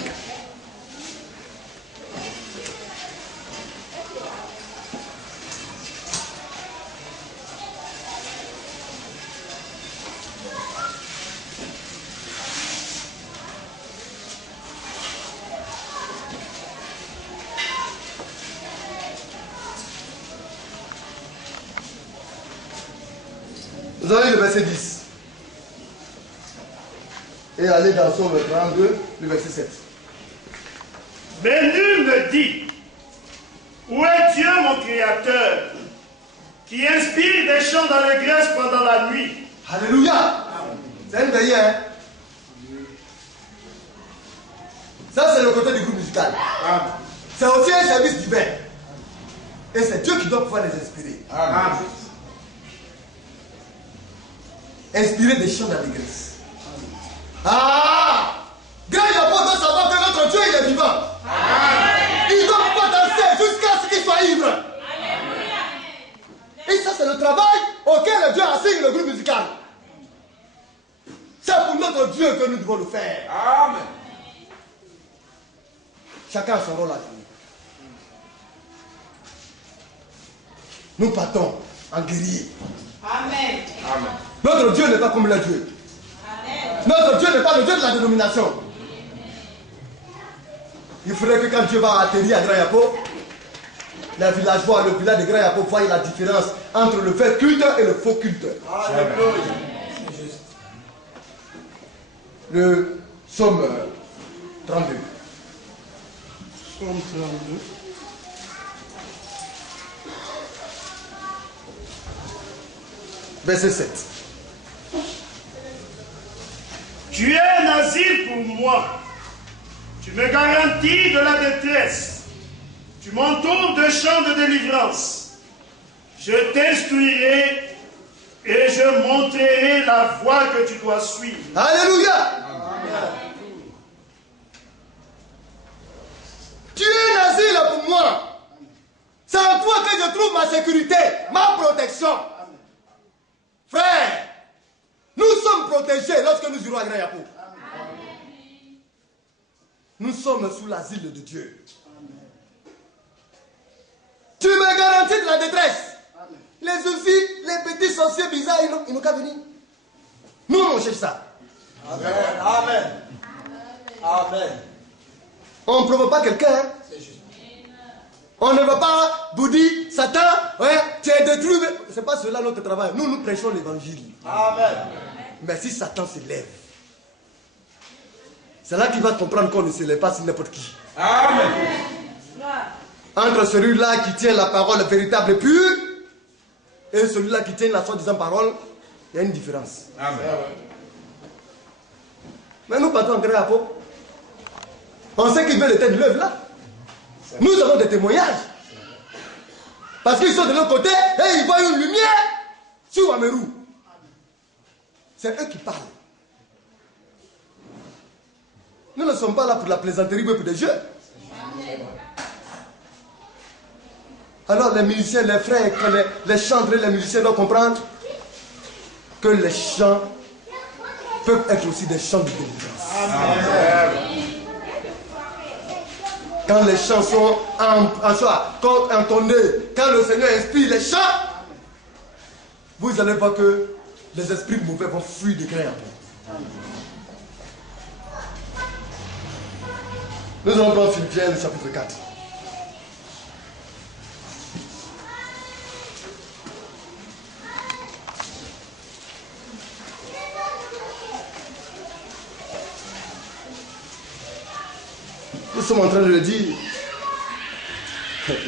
Vous avez le verset 10. Et allez dans Somme 32, le verset 7. Mais nul ne dit, où est Dieu mon Créateur, qui inspire des chants d'allégresse pendant la nuit? Alléluia. C'est une veillée, hein? Ça, c'est le côté du groupe musical. C'est aussi un service divin. Et c'est Dieu qui doit pouvoir les inspirer. Inspirer des chants d'allégresse. Grand-Yapo doit savoir que notre Dieu, il est vivant. Il doit pouvoir danser jusqu'à ce qu'il soit ivre. Et ça, c'est le travail auquel Dieu assigne le groupe musical. C'est pour notre Dieu que nous devons le faire. Amen. Chacun a son rôle à jouer. Nous partons en guerrier. Amen. Amen. Notre Dieu n'est pas comme le Dieu. Amen. Notre Dieu n'est pas le Dieu de la dénomination. Il faudrait que quand Dieu va atterrir à Grand-Yapo, Les villageois, le village de Grand Yapo voient la différence entre le vrai culte et le faux culte. Le psaume 32. Psaume 32. Verset 7. Tu es un asile pour moi. Tu me garantis de la détresse. Tu m'entoures de chants de délivrance. Je t'instruirai et je montrerai la voie que tu dois suivre. Alléluia. Amen. Tu es un asile pour moi. C'est en toi que je trouve ma sécurité, ma protection. Frère, nous sommes protégés lorsque nous irons à Grand Yapo. Nous sommes sous l'asile de Dieu. Tu me garantis de la détresse. Les soucis, les petits sorciers bizarres, ils n'ont qu'à venir. Nous, on cherche ça. Amen. Amen. Amen. On ne provoque pas quelqu'un. Hein? On ne va pas vous dire, Satan, ouais, tu es détruit. Ce n'est pas cela notre travail. Nous, nous prêchons l'évangile. Amen. Mais si Satan se lève, c'est là qu'il va comprendre qu'on ne se lève pas sur n'importe qui. Amen. Entre celui-là qui tient la parole véritable et pure et celui-là qui tient la soi-disant parole, il y a une différence. Amen. Mais nous partons en Grand Yapo. On sait qu'ils veulent éteindre l'œuvre là. Nous avons des témoignages. Parce qu'ils sont de l'autre côté et ils voient une lumière sur Wamerou. C'est eux qui parlent. Nous ne sommes pas là pour la plaisanterie ou pour des jeux. Alors les musiciens, les frères, les chantres, les musiciens doivent comprendre que les chants peuvent être aussi des chants de délivrance. Amen. Quand les chants sont entonnés, quand le Seigneur inspire les chants, vous allez voir que les esprits mauvais vont fuir de Grand Yapo. Nous allons prendre Philippiens chapitre 4. Nous sommes en train de le dire.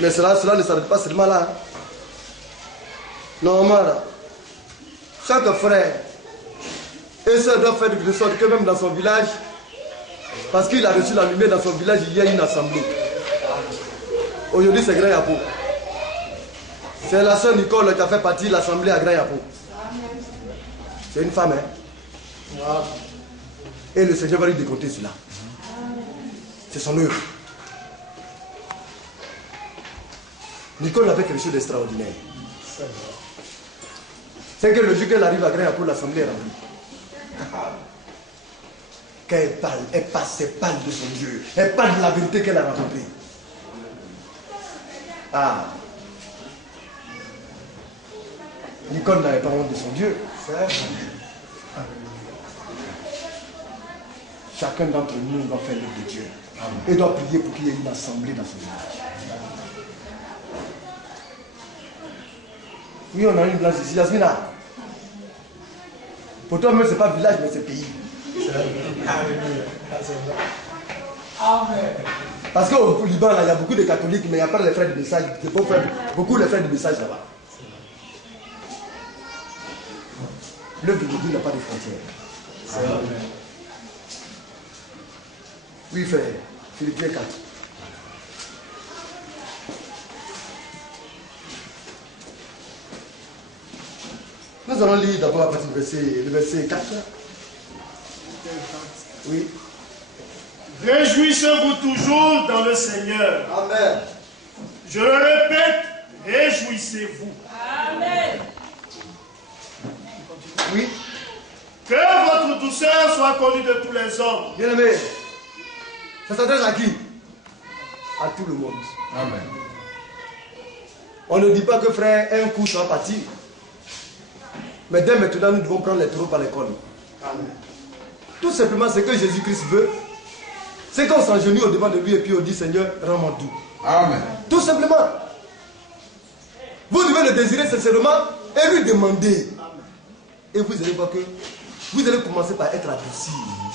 Mais cela ne s'arrête pas seulement là. Normalement, là, chaque frère et sœur doit faire de sorte que même dans son village, parce qu'il a reçu la lumière dans son village, il y a une assemblée. Aujourd'hui, c'est Grand Yapo. C'est la sœur Nicole qui a fait partie de l'assemblée à Grand Yapo. C'est une femme, hein? Et le Seigneur va lui décompter cela. C'est son œuvre. Nicole avait quelque chose d'extraordinaire. C'est que le jour qu'elle arrive à Grand Yapo, l'assemblée est remplie. Quand elle parle, elle parle de son Dieu. Elle parle de la vérité qu'elle a rencontrée. Ah. Nicole n'avait pas honte de son Dieu. Chacun d'entre nous doit faire l'œuvre de Dieu. Et doit prier pour qu'il y ait une assemblée dans son village. Oui, on a une blanche ici. Yasmina. Pour toi même, ce n'est pas village, mais c'est pays. Parce qu'au Liban, là, il y a beaucoup de catholiques, mais il n'y a pas les frères de message. Il faut faire beaucoup les frères de message là-bas. L'œuvre de Dieu n'a pas de frontières. Oui, frère. Philippiens 4. Nous allons lire d'abord à partir du verset 4. Oui. Réjouissez-vous toujours dans le Seigneur. Amen. Je le répète, réjouissez-vous. Amen. Oui. Que votre douceur soit connue de tous les hommes. Bien aimé. Ça s'adresse à qui? À tout le monde. Amen. On ne dit pas que frère, un coup ça va partir. Mais dès maintenant, nous devons prendre les taureaux par les cornes. Amen. Tout simplement, ce que Jésus-Christ veut, c'est qu'on s'engenouille au devant de lui et puis on dit Seigneur, rends-moi tout. Amen. Tout simplement. Vous devez le désirer sincèrement et lui demander. Et vous allez voir que vous allez commencer par être adouci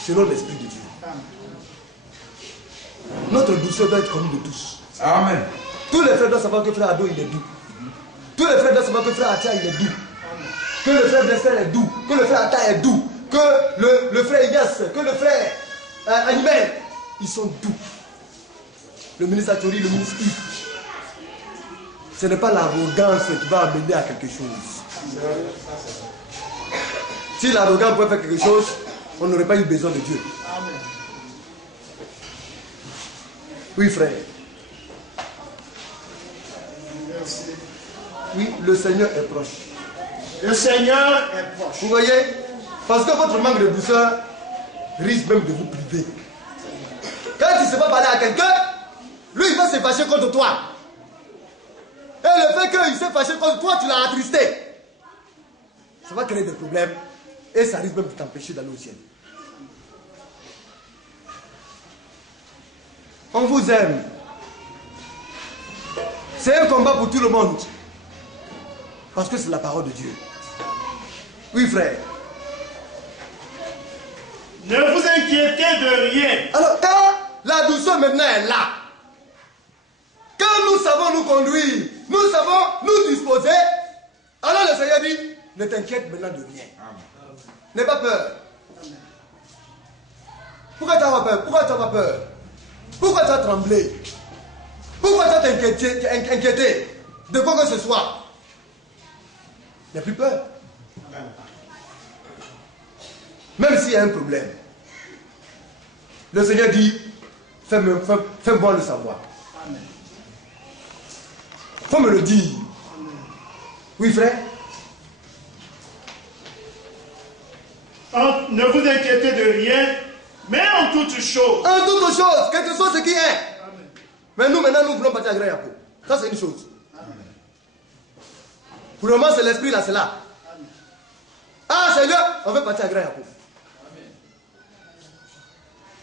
selon l'Esprit de Dieu. Notre douceur doit être connue de tous. Amen. Tous les frères doivent savoir que frère Ado il est doux. Tous les frères doivent savoir que frère Atia il est doux. Que le frère Blessel est doux. Que le frère Atta est doux. Que le frère Ignace, que le frère Animel, ils sont doux. Le ministre Atori, le ministre Yves. Ce n'est pas l'arrogance qui va amener à quelque chose. Si l'arrogance pouvait faire quelque chose, on n'aurait pas eu besoin de Dieu. Oui, frère. Oui, le Seigneur est proche. Le Seigneur est proche. Vous voyez? Parce que votre manque de douceur risque même de vous priver. Quand tu ne sais pas parler à quelqu'un, lui il va se fâcher contre toi. Et le fait qu'il s'est fâché contre toi, tu l'as attristé. Ça va créer des problèmes. Et ça risque même de t'empêcher d'aller au ciel. On vous aime. C'est un combat pour tout le monde. Parce que c'est la parole de Dieu. Oui, frère. Ne vous inquiétez de rien. Alors, quand la douceur maintenant est là, quand nous savons nous conduire, nous savons nous disposer, alors le Seigneur dit, ne t'inquiète maintenant de rien. N'aie pas peur. Pourquoi tu n'as pas peur? Pourquoi tu n'as pas peur? Pourquoi tu as tremblé? Pourquoi tu as inquiété de quoi que ce soit? Il n'y a plus peur. Même s'il y a un problème, le Seigneur dit, fais-moi le savoir. Il faut me le dire. Oui, frère? Ne vous inquiétez de rien, mais en toutes choses. En toutes choses, quelque chose ce qui est. Mais nous, maintenant, nous voulons partir à Grand-Yapo. Ça, c'est une chose. Pour le moment, c'est l'esprit là, c'est là. Ah, Seigneur, on veut partir à Grand-Yapo.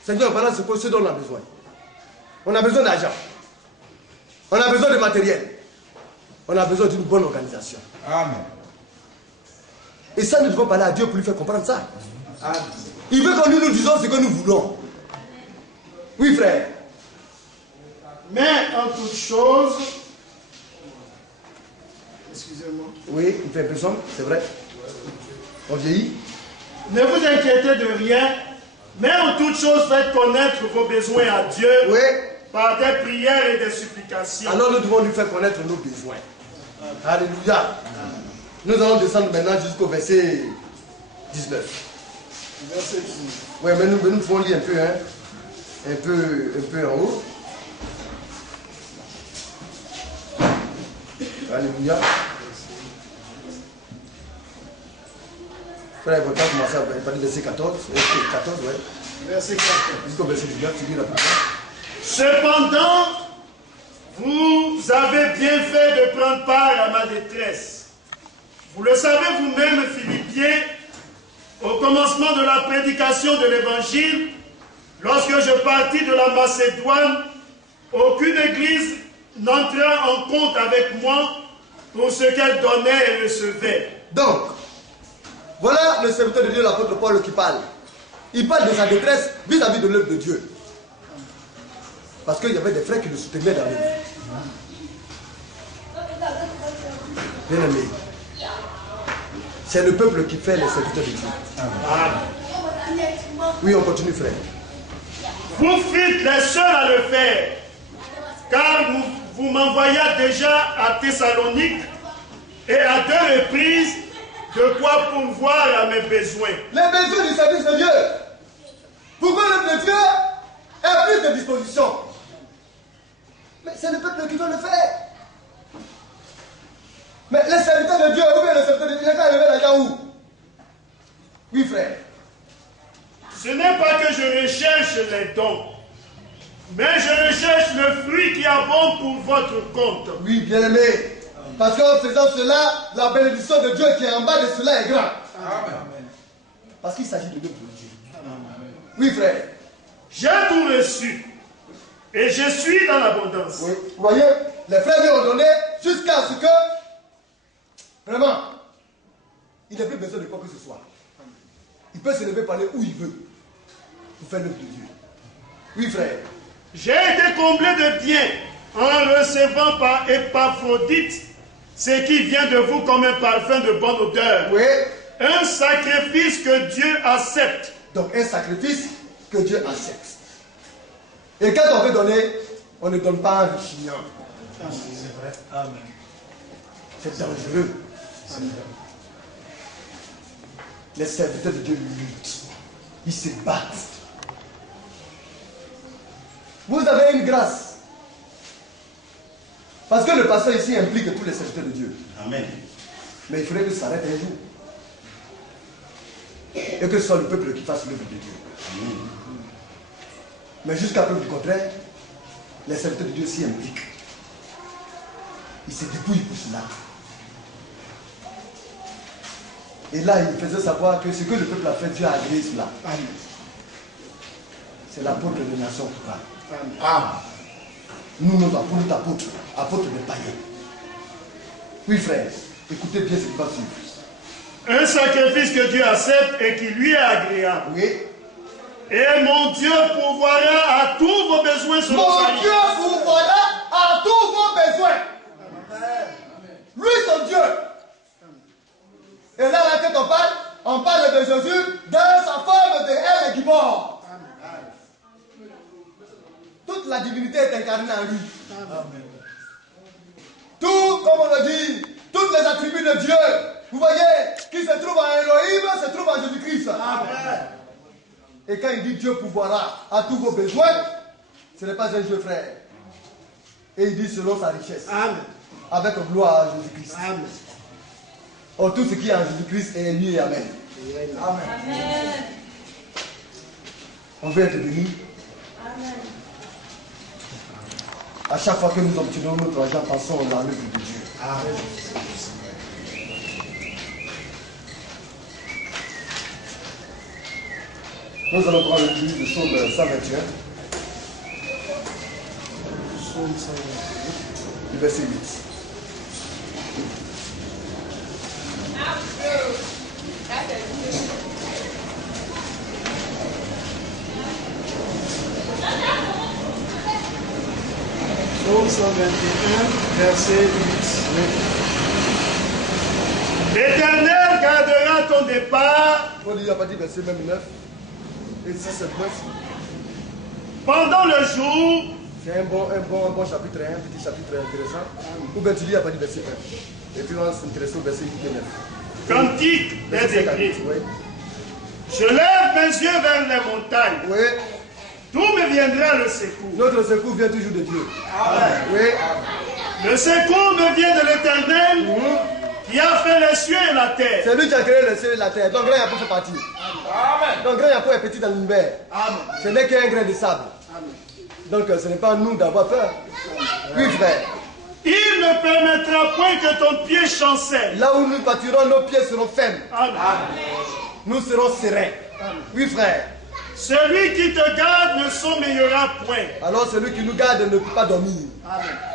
Seigneur, voilà ce dont on a besoin. On a besoin d'argent. On a besoin de matériel. On a besoin d'une bonne organisation. Amen. Et ça, nous devons parler à Dieu pour lui faire comprendre ça. Amen. Il veut que nous disons ce que nous voulons. Oui, frère. Mais en toutes choses, excusez-moi. Oui, il fait impression, c'est vrai. On vieillit. Ne vous inquiétez de rien, mais en toutes choses, faites connaître vos besoins à Dieu Oui. par des prières et des supplications. Alors nous devons lui faire connaître nos besoins. Alléluia. Nous allons descendre maintenant jusqu'au verset 19. Verset 19. Oui, mais nous pouvons lire un peu, hein. Un peu en haut. Alléluia. Frère, il faut commencer à parler du verset 14. Verset 14, ouais. Verset 14. Jusqu'au verset 19, tu lis rapidement. Cependant, vous avez bien fait de prendre part à ma détresse. Vous le savez vous-même, Philippiens, au commencement de la prédication de l'Évangile, lorsque je partis de la Macédoine, aucune église n'entra en compte avec moi pour ce qu'elle donnait et recevait. Donc, voilà le serviteur de Dieu, l'apôtre Paul, qui parle. Il parle de sa détresse vis-à-vis de l'œuvre de Dieu. Parce qu'il y avait des frères qui le soutenaient dans l'œuvre. Bien aimé, c'est le peuple qui fait les serviteurs de Dieu. Oui, on continue, frère. Vous fûtes les seuls à le faire, car vous m'envoyez déjà à Thessalonique et à 2 reprises de quoi pourvoir à mes besoins. Les besoins du service de Dieu. Pourquoi l'œuvre de Dieu est plus de disposition? Mais c'est le peuple qui doit le faire. Mais les serviteurs de Dieu, où est le serviteur de Dieu? Il est arrivé là-dedans où? Oui, frère. Ce n'est pas que je recherche les dons, mais je recherche le fruit qui abonde pour votre compte. Oui, bien-aimé. Parce qu'en faisant cela, la bénédiction de Dieu qui est en bas de cela est grande. Amen. Parce qu'il s'agit de l'œuvre de Dieu. Oui, frère. J'ai tout reçu et je suis dans l'abondance. Oui. Vous voyez, les frères lui ont donné jusqu'à ce que Vraiment. Il n'a plus besoin de quoi que ce soit. Il peut se lever parler où il veut pour faire l'œuvre de Dieu. Oui, frère. J'ai été comblé de bien en recevant par Épaphrodite ce qui vient de vous comme un parfum de bonne odeur. Oui. Un sacrifice que Dieu accepte. Donc un sacrifice que Dieu accepte. Et quand on veut donner, on ne donne pas un chignon. C'est vrai. Amen. C'est dangereux. Les serviteurs de Dieu luttent. Ils se battent. Vous avez une grâce. Parce que le pasteur ici implique tous les serviteurs de Dieu. Amen. Mais il faudrait que ça s'arrête un jour. Et que ce soit le peuple qui fasse l'œuvre de Dieu. Amen. Mais jusqu'à preuve du contraire, les serviteurs de Dieu s'y impliquent. Ils se débrouillent pour cela. Et là, il faisait savoir que ce que le peuple a fait, Dieu a agréé cela. C'est l'apôtre des nations qui parle. Amen. Nous, nos apôtres, apôtres des païens. Oui, frère, écoutez bien ce qui va suivre. Un sacrifice que Dieu accepte et qui lui est agréable. Oui. Et mon Dieu pourvoira à tous vos besoins selon Mon sa Dieu pourvoira à tous vos besoins. Lui, son Dieu. Et là, quand on parle de Jésus dans sa forme de El Gibor. Toute la divinité est incarnée en lui. Amen. Tout, comme on le dit, toutes les attributs de Dieu, vous voyez, qui se trouvent en Elohim, se trouvent en Jésus-Christ. Amen. Et quand il dit Dieu pourvoira à tous vos besoins, ce n'est pas un jeu, frère. Et il dit selon sa richesse. Amen. Avec gloire à Jésus-Christ. Amen. Or, tout ce qui est en Jésus-Christ est lui et Amen. Amen. On veut être béni. Amen. À chaque fois que nous obtenons notre argent, pensons à l'œuvre de Dieu. Amen. Nous allons prendre le livre de Psaume 121. Le verset 8. Psaume 121, verset 8. L'Éternel gardera ton départ On dit, il n'y a pas dit verset même 9. Et si c'est 9, pendant le jour. c'est un bon chapitre, un petit chapitre intéressant. Ou bien tu dis, il n'y a pas dit verset 1. Et puis on va s'intéresser au verset 8 et 9. Cantique Verset des 50, écrits. oui. Je lève mes yeux vers les montagnes. Oui. D'où me viendra le secours? Notre secours vient toujours de Dieu. Amen. Oui. Le secours me vient de l'Éternel qui a fait les cieux et la terre. C'est lui qui a créé le ciel et la terre. Donc, grand Yapo fait partie. Amen. Donc, grand Yapo est petit dans l'univers. Ce n'est qu'un grain de sable. Donc, ce n'est pas à nous d'avoir peur. Oui, frère. Il ne permettra point que ton pied chancelle. Là où nous partirons, nos pieds seront fermes. Amen. Nous serons sereins. Oui, frère. Celui qui te garde ne sommeillera point. Alors, celui qui nous garde ne peut pas dormir.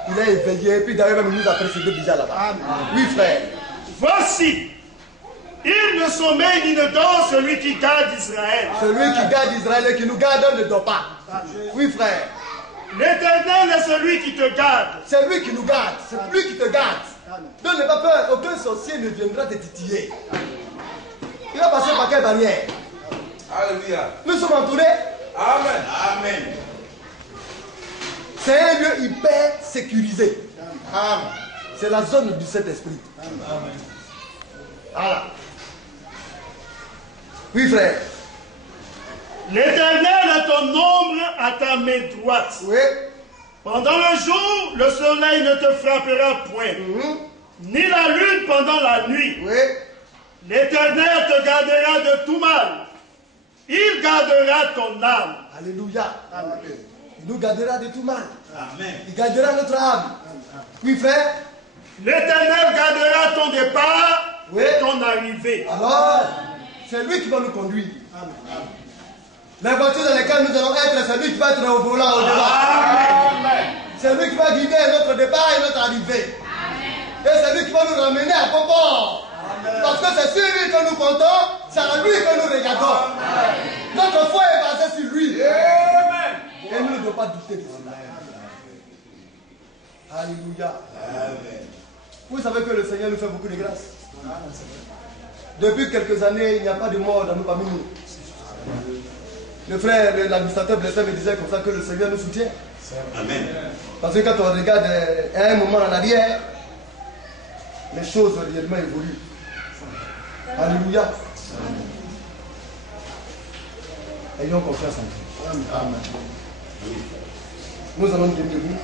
Il est éveillé. Et puis, d'ailleurs, même il nous a précédé déjà là-bas. Oui, frère. Voici, il ne sommeille ni ne dort celui qui garde Israël. Celui qui garde Israël et qui nous garde ne dort pas. Oui, frère. L'Éternel est celui qui te garde. C'est lui qui nous garde. C'est lui qui te garde. Donc, n'aie pas peur. Aucun sorcier ne viendra te titiller. Il va passer par quelle barrière? Alléluia. Nous sommes entourés. Amen. Amen. C'est un lieu hyper sécurisé. Amen. C'est la zone du Saint-Esprit. Amen. Voilà. Oui, frère. L'Éternel est ton ombre à ta main droite. Oui. Pendant le jour, le soleil ne te frappera point, ni la lune pendant la nuit. Oui. L'Éternel te gardera de tout mal. Il gardera ton âme. Alléluia. Il nous gardera de tout mal. Amen. Il gardera notre âme. Oui, frère. L'Éternel gardera ton départ Oui. et ton arrivée. Alors, c'est lui qui va nous conduire. Les voitures dans lesquelles nous allons être, c'est lui qui va être au volant au-delà. Amen. C'est lui qui va guider notre départ et notre arrivée. Et c'est lui qui va nous ramener à bon port. Parce que c'est sur lui que nous comptons, c'est à lui que nous regardons. Notre foi est basée sur lui. Et nous ne devons pas douter de cela. Alléluia. Vous savez que le Seigneur nous fait beaucoup de grâce. Depuis quelques années, il n'y a pas de mort dans nous parmi nous. Le frère, l'administrateur blessé me disait comme ça que le Seigneur nous soutient. Amen. Parce que quand on regarde à un moment en arrière, les choses réellement évoluent. Alléluia. Ayons confiance en Dieu. Amen. Nous allons nous debout.